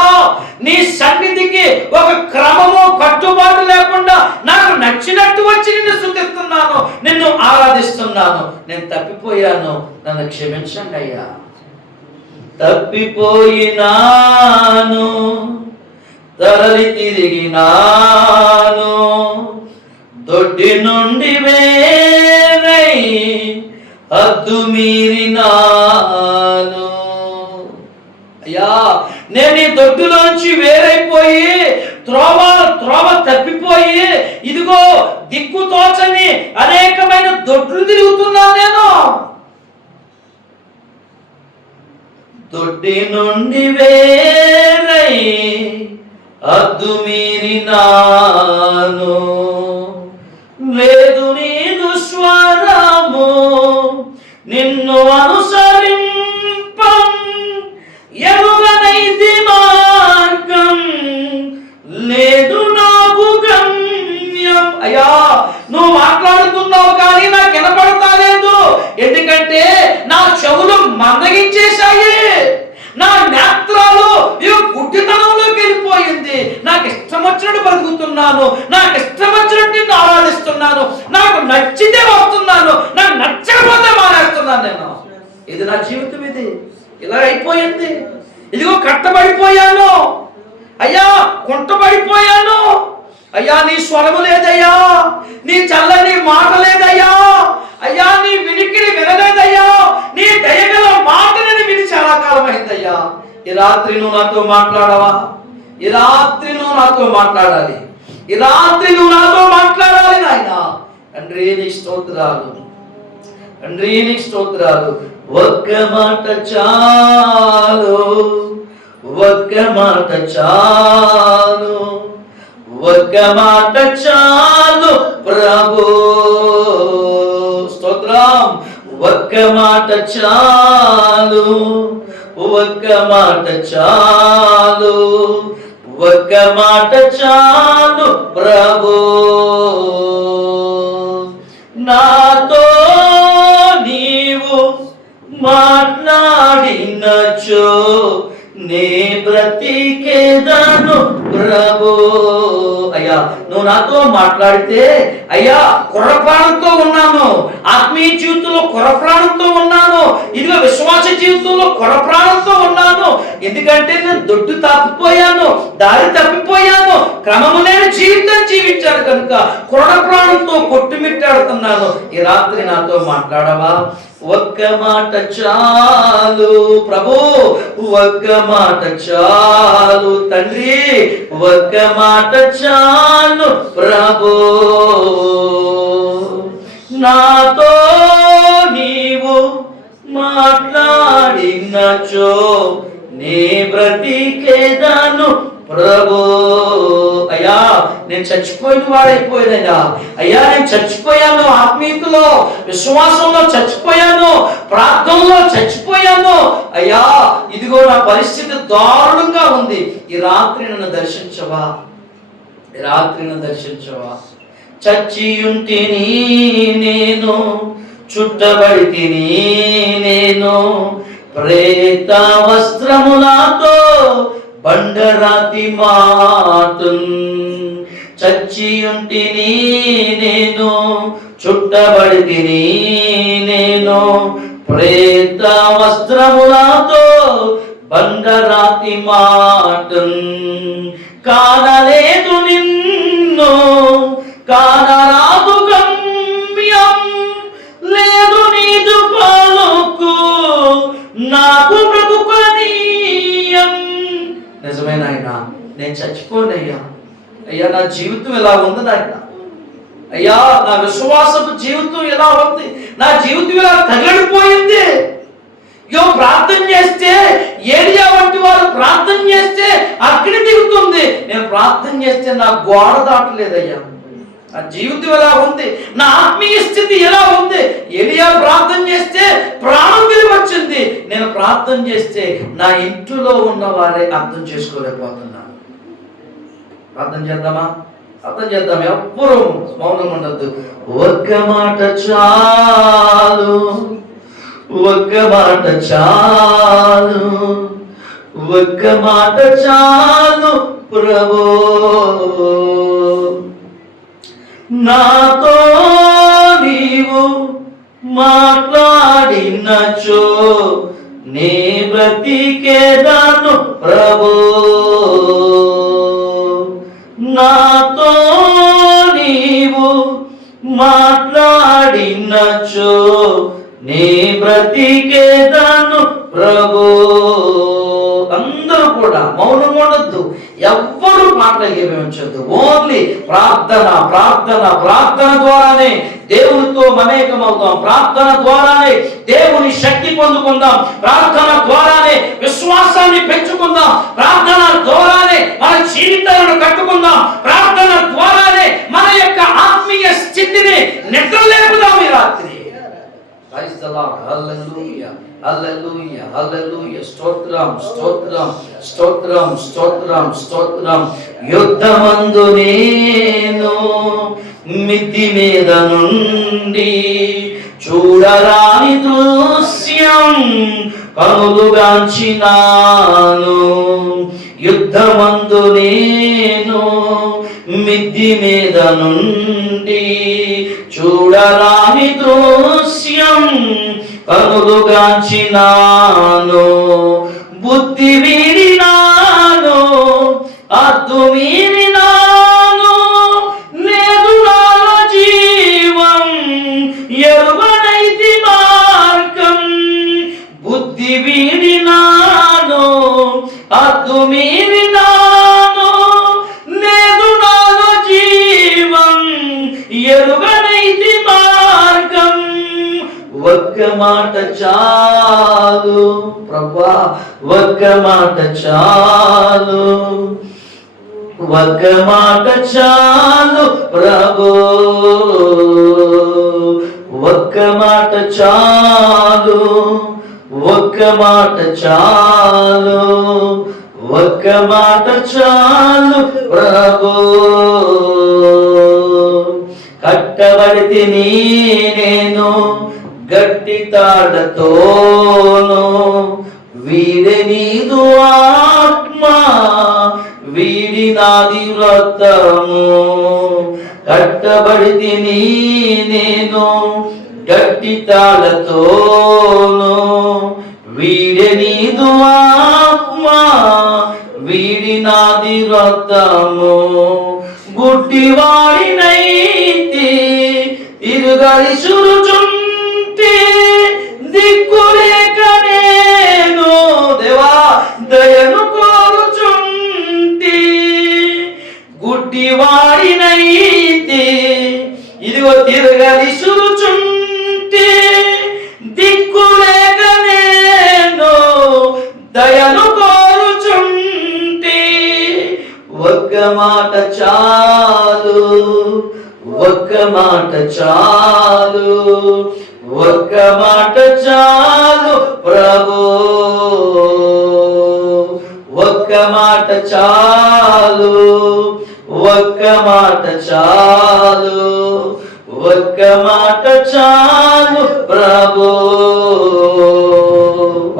నీ సన్నిధికి ఒక క్రమము కట్టుబాటు లేకుండా నాకు నచ్చినట్టు వచ్చి నిన్ను స్తుతిస్తున్నాను, నిన్ను ఆరాధిస్తున్నాను. నేను తప్పిపోయాను, నన్ను క్షమించండి అయ్యా. తప్పిపోయినాను, తరలి తిరిగినాను, దొడ్డి నుండి వేరై హద్దు మీరినాను. అయ్యా నేను ఈ దొడ్డులోంచి వేరైపోయి త్రోవ తప్పిపోయి ఇదిగో దిక్కు తోచని అనేకమైన దొడ్లు తిరుగుతున్నాను. నేను దొడ్డి నుండి వేరై హద్దు మీరినాను, లేదు నీదు స్వరము నిన్ను అనుసరింపం, ఎరుగనైతి మార్గం లేదు నాకు గమ్యం. అయ్యా నువ్వు మాట్లాడుతున్నావు కానీ నాకు వినపడతా లేదు. ఎందుకంటే నా చెవులు మందగించేశాయి, నా నేత్రాలు గుడ్డితనంలోకి వెళ్ళిపోయింది. నాకు ఇష్టం వచ్చినట్టు బ్రతుకుతున్నాను, నాకు ఇష్టం వచ్చినట్టు నిన్ను ఆరాధిస్తున్నాను, నాకు నచ్చితే వస్తున్నాను, నాకు నచ్చకపోతే మానేస్తున్నాను. నేను ఇది నా జీవితం, ఇది ఇలా అయిపోయింది. ఇదిగో కట్టబడిపోయాను అయ్యా, కుంటబడిపోయాను అయ్యా. నీ స్వరము లేదయ్యా, నీ చల్లని మాట లేదయ్యా అయ్యా, నీ వినికిడి వినలేదయ్యా, నీ దయగల మాట నేను విని చాలా కాలం అయిందయ్యా. ఈ రాత్రి నువ్వు నాతో మాట్లాడవా? ఈ రాత్రి నువ్వు నాతో మాట్లాడాలి, ఈ రాత్రి నువ్వు నాతో మాట్లాడాలి నాయన. తండ్రి నీకు స్తోత్రాలు, తండ్రి నీకు స్తోత్రాలు. ఒక్క మాట చాలు, ఒక్క మాట చాలు, ఒక్క మాట చాలు ప్రభు. స్తోత్రం. ఒక్క మాట చాలు, ఒక్క మాట చాలు, ఒక్క మాట చాలు ప్రభు. నాతో నీవు మాట్లాడినచో నీ బ్రతికేదను ప్రభు. అయ్యా నువ్వు నాతో మాట్లాడితే అయ్యా కొరప్రాణంతో ఉన్నాను, ఆత్మీయ జీవితంలో కొరప్రాణంతో ఉన్నాను, ఇదిగో విశ్వాస జీవితంలో కొరప్రాణంతో ఉన్నాను. ఎందుకంటే నేను దొడ్డు తప్పిపోయాను, దారి తప్పిపోయాను, క్రమము లేని జీవితం జీవించాను కనుక కొరప్రాణంతో కొట్టుమిట్టాడుతున్నాను. ఈ రాత్రి నాతో మాట్లాడవా? ఒక్క మాట చాలు ప్రభు, ఒక్క మాట చాలు తండ్రి, ఒక్క మాట చాలు ప్రభు. నాతో నీవు మాట్లాడినచో నీ బ్రతికేదను ప్రభు. అయ్యా నేను చచ్చిపోయిన వాడైపోయానయ్యా. అయ్యా నేను చచ్చిపోయాను, ఆత్మీయతలో విశ్వాసంలో చచ్చిపోయాను, ప్రార్థనలో చచ్చిపోయాను. అయ్యా ఇదిగో నా పరిస్థితి దారుణంగా ఉంది. ఈ రాత్రి నన్ను దర్శించవా? ఈ రాత్రి నన్ను దర్శించవా? చచ్చి ఉంటిని నేను, చుట్టబడి తిని నేను, ప్రేత వస్త్రములతో బండరాతి మాటున్ చచ్చియుంటిని నేను, చుట్టబడితిని నేను, ప్రేత వస్త్రములతో బండరాతి మాటున్ కానలేదు నిన్ను, కానరాదు గమ్యం లేదు నీదు పలుకు నాకు బ్రతుకునీయం. నిజమైన ఆయన, నేను చచ్చిపోండి అయ్యా, అయ్యా నా జీవితం ఎలా ఉంది నాయన, అయ్యా నా విశ్వాసపు జీవితం ఎలా ఉంది, నా జీవితం ఎలా తగలిపోయింది. యో ప్రార్థన చేస్తే ఏలియా వంటి వారు ప్రార్థన చేస్తే అగ్ని దిగుతుంది, నేను ప్రార్థన చేస్తే నా గోడ దాటలేదయ్యా. నా జీవితం ఎలా ఉంది, నా ఆత్మీయ స్థితి ఎలా ఉంది. ఏలియా ప్రార్థన చేస్తే ప్రాణం తిరిగి వచ్చింది, నేను ప్రార్థన చేస్తే నా ఇంటిలో ఉన్న వారే అర్థం చేసుకోలేకపోతున్నాను. ప్రార్థన చేద్దామా? అర్థం చేద్దాం. ఎవ్వరూ మౌనంగా ఉండద్దు. ఒక్క మాట చాలు, ఒక్క మాట చాలు, ఒక్క మాట చాలు ప్రభు, నాతో నీవు మాట్లాడినచో నీ బ్రతికేదాను ప్రభు, నాతో నీవు మాట్లాడినచో నీ బ్రతికేదాను ప్రభు. అందరూ కూడా మౌనం ఉండొద్దు, ఎవ్వరూ మాట్లాడేమించద్దు. ఓన్లీ ప్రార్థన ప్రార్థన ప్రార్థన ద్వారానే దేవునితో మమేకమవుతాం, ప్రార్థన ద్వారానే దేవుని శక్తి పొందుకుందాం, ప్రార్థన ద్వారానే విశ్వాసాన్ని పెంచుకుందాం, ప్రార్థన ద్వారానే మన జీవితాలను కట్టుకుందాం, ప్రార్థన ద్వారానే మన యొక్క ఆత్మీయ స్థితిని నిద్రలేపుదాం ఈ రాత్రి. Praise the Lord. Hallelujah. Hallelujah. Hallelujah. స్తోత్రం స్తోత్రం స్తోత్రం స్తోత్రం స్తోత్రం. యుద్ధమందు నేను మిద్ది మీద నుండి చూడరాని దృశ్యం కనులుగాంచినాను. యుద్ధమందు నేను మిద్ది మీద నుండి చూడరాని దృశ్యం కనులుగాంచినాను. బుద్ధి వీడినాను, అద్దు మీరినాను, లేదు నాలో జీవం ఎరుగనైతి మార్గం. బుద్ధి వీడినాను, అద్దు మీరినాను, లేదు నాలో జీవం ఎరుగనైతి మార్గం. ఒక్క మాట చాలు ప్రభా, ఒక్క మాట చాలు, ఒక్క మాట చాలు ప్రభు, ఒక్క మాట చాలు, ఒక్క మాట చాలు, ఒక్క మాట చాలు ప్రభు. కట్టబడితిని నేను గట్టి తాడతోను, వీడి నీదు ఆత్మ, వీడి నాది వ్రతము. కట్టబడితిని నేను గట్టి తాడతోను, వీడి నీదు ఆత్మ, వీడి నాది వ్రతము. గుడ్డివాడినైతే తిరుగలి సురుచుంటే దిక్కులేక నేను దేవా దయను కోరుచుంటే. గుడ్డివాడినైతే ఇదిగో తిరగలి సురుచుంటే దిక్కులేక నేను దయను కోరుచుంటే. ఒక్క మాట చాలు, ఒక్క మాట చాలు, ఒక్క మాట చాలు ప్రభు, ఒక్క మాట చాలు, ఒక్క మాట చాలు, ఒక్క మాట చాలు ప్రభు.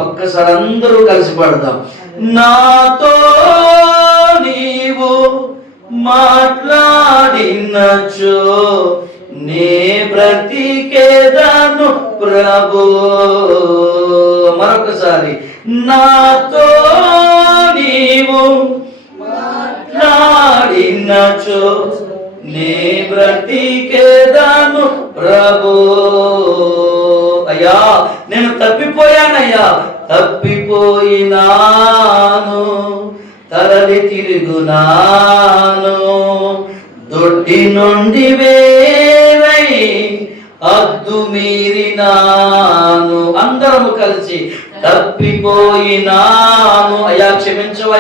ఒక్కసారి అందరూ కలిసి పడదాం. నాతో మాట్లాడినచో నే బ్రతికేదను ప్రభు. మరొకసారి, నాతో నీవు మాట్లాడినచో నే బ్రతికేదను ప్రభు. అయ్యా, నేను తప్పిపోయానయ్యా, తప్పిపోయినాను, తరలి తిరుగునాను, దొడ్డి నుండి వేరై హద్దు మీరినాను. అందరము కలిసి తప్పిపోయినాను. అయ్యా, క్షమించవా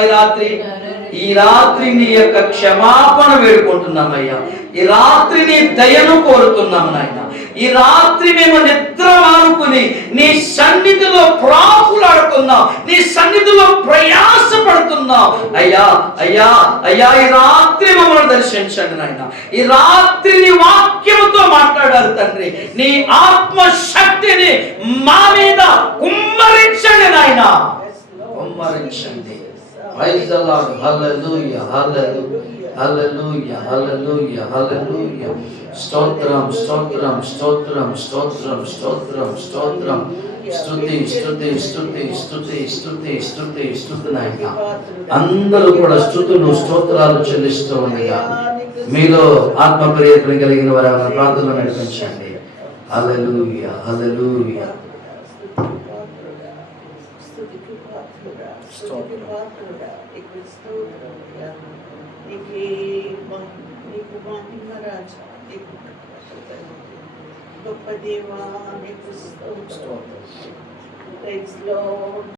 ఈ రాత్రి నీ యొక్క క్షమాపణ వేడుకుంటున్నామయ్యా. ఈ రాత్రి నీ దయను కోరుతున్నాము నాయన. ఈ రాత్రి మేము నిద్ర మానుకుని నీ సన్నిధిలో ప్రాకులాడుతున్నాం, నీ సన్నిధిలో ప్రయాసపడుతున్నాం. అయ్యా అయ్యా అయ్యా, ఈ రాత్రి మమ్మల్ని దర్శించండి నాయన. ఈ రాత్రి నీ వాక్యముతో మాట్లాడారు తండ్రి. నీ ఆత్మశక్తిని మా మీద కుమ్మరించండి నాయన, కుమ్మరించండి. Praise the Lord. Hallelujah, hallelujah, hallelujah, hallelujah, hallelujah. స్తోత్రం, స్తోత్రం, స్తోత్రం, స్తోత్రం, స్తోత్రం, స్తోత్రం. స్తుతి, స్తుతి, స్తుతి, స్తుతి, స్తుతి, స్తుతి, స్తుతి నాయన. అందరూ కూడా స్తుతులు స్తోత్రాలు చెల్లిస్తూ ఉండగా మీలో ఆత్మ ప్రియత్నం కలిగిన వారు ప్రార్థనలు నడిపించండి. హల్లెలూయా, హల్లెలూయా. గొప్ప దేవా, నీకు స్తోత్రం.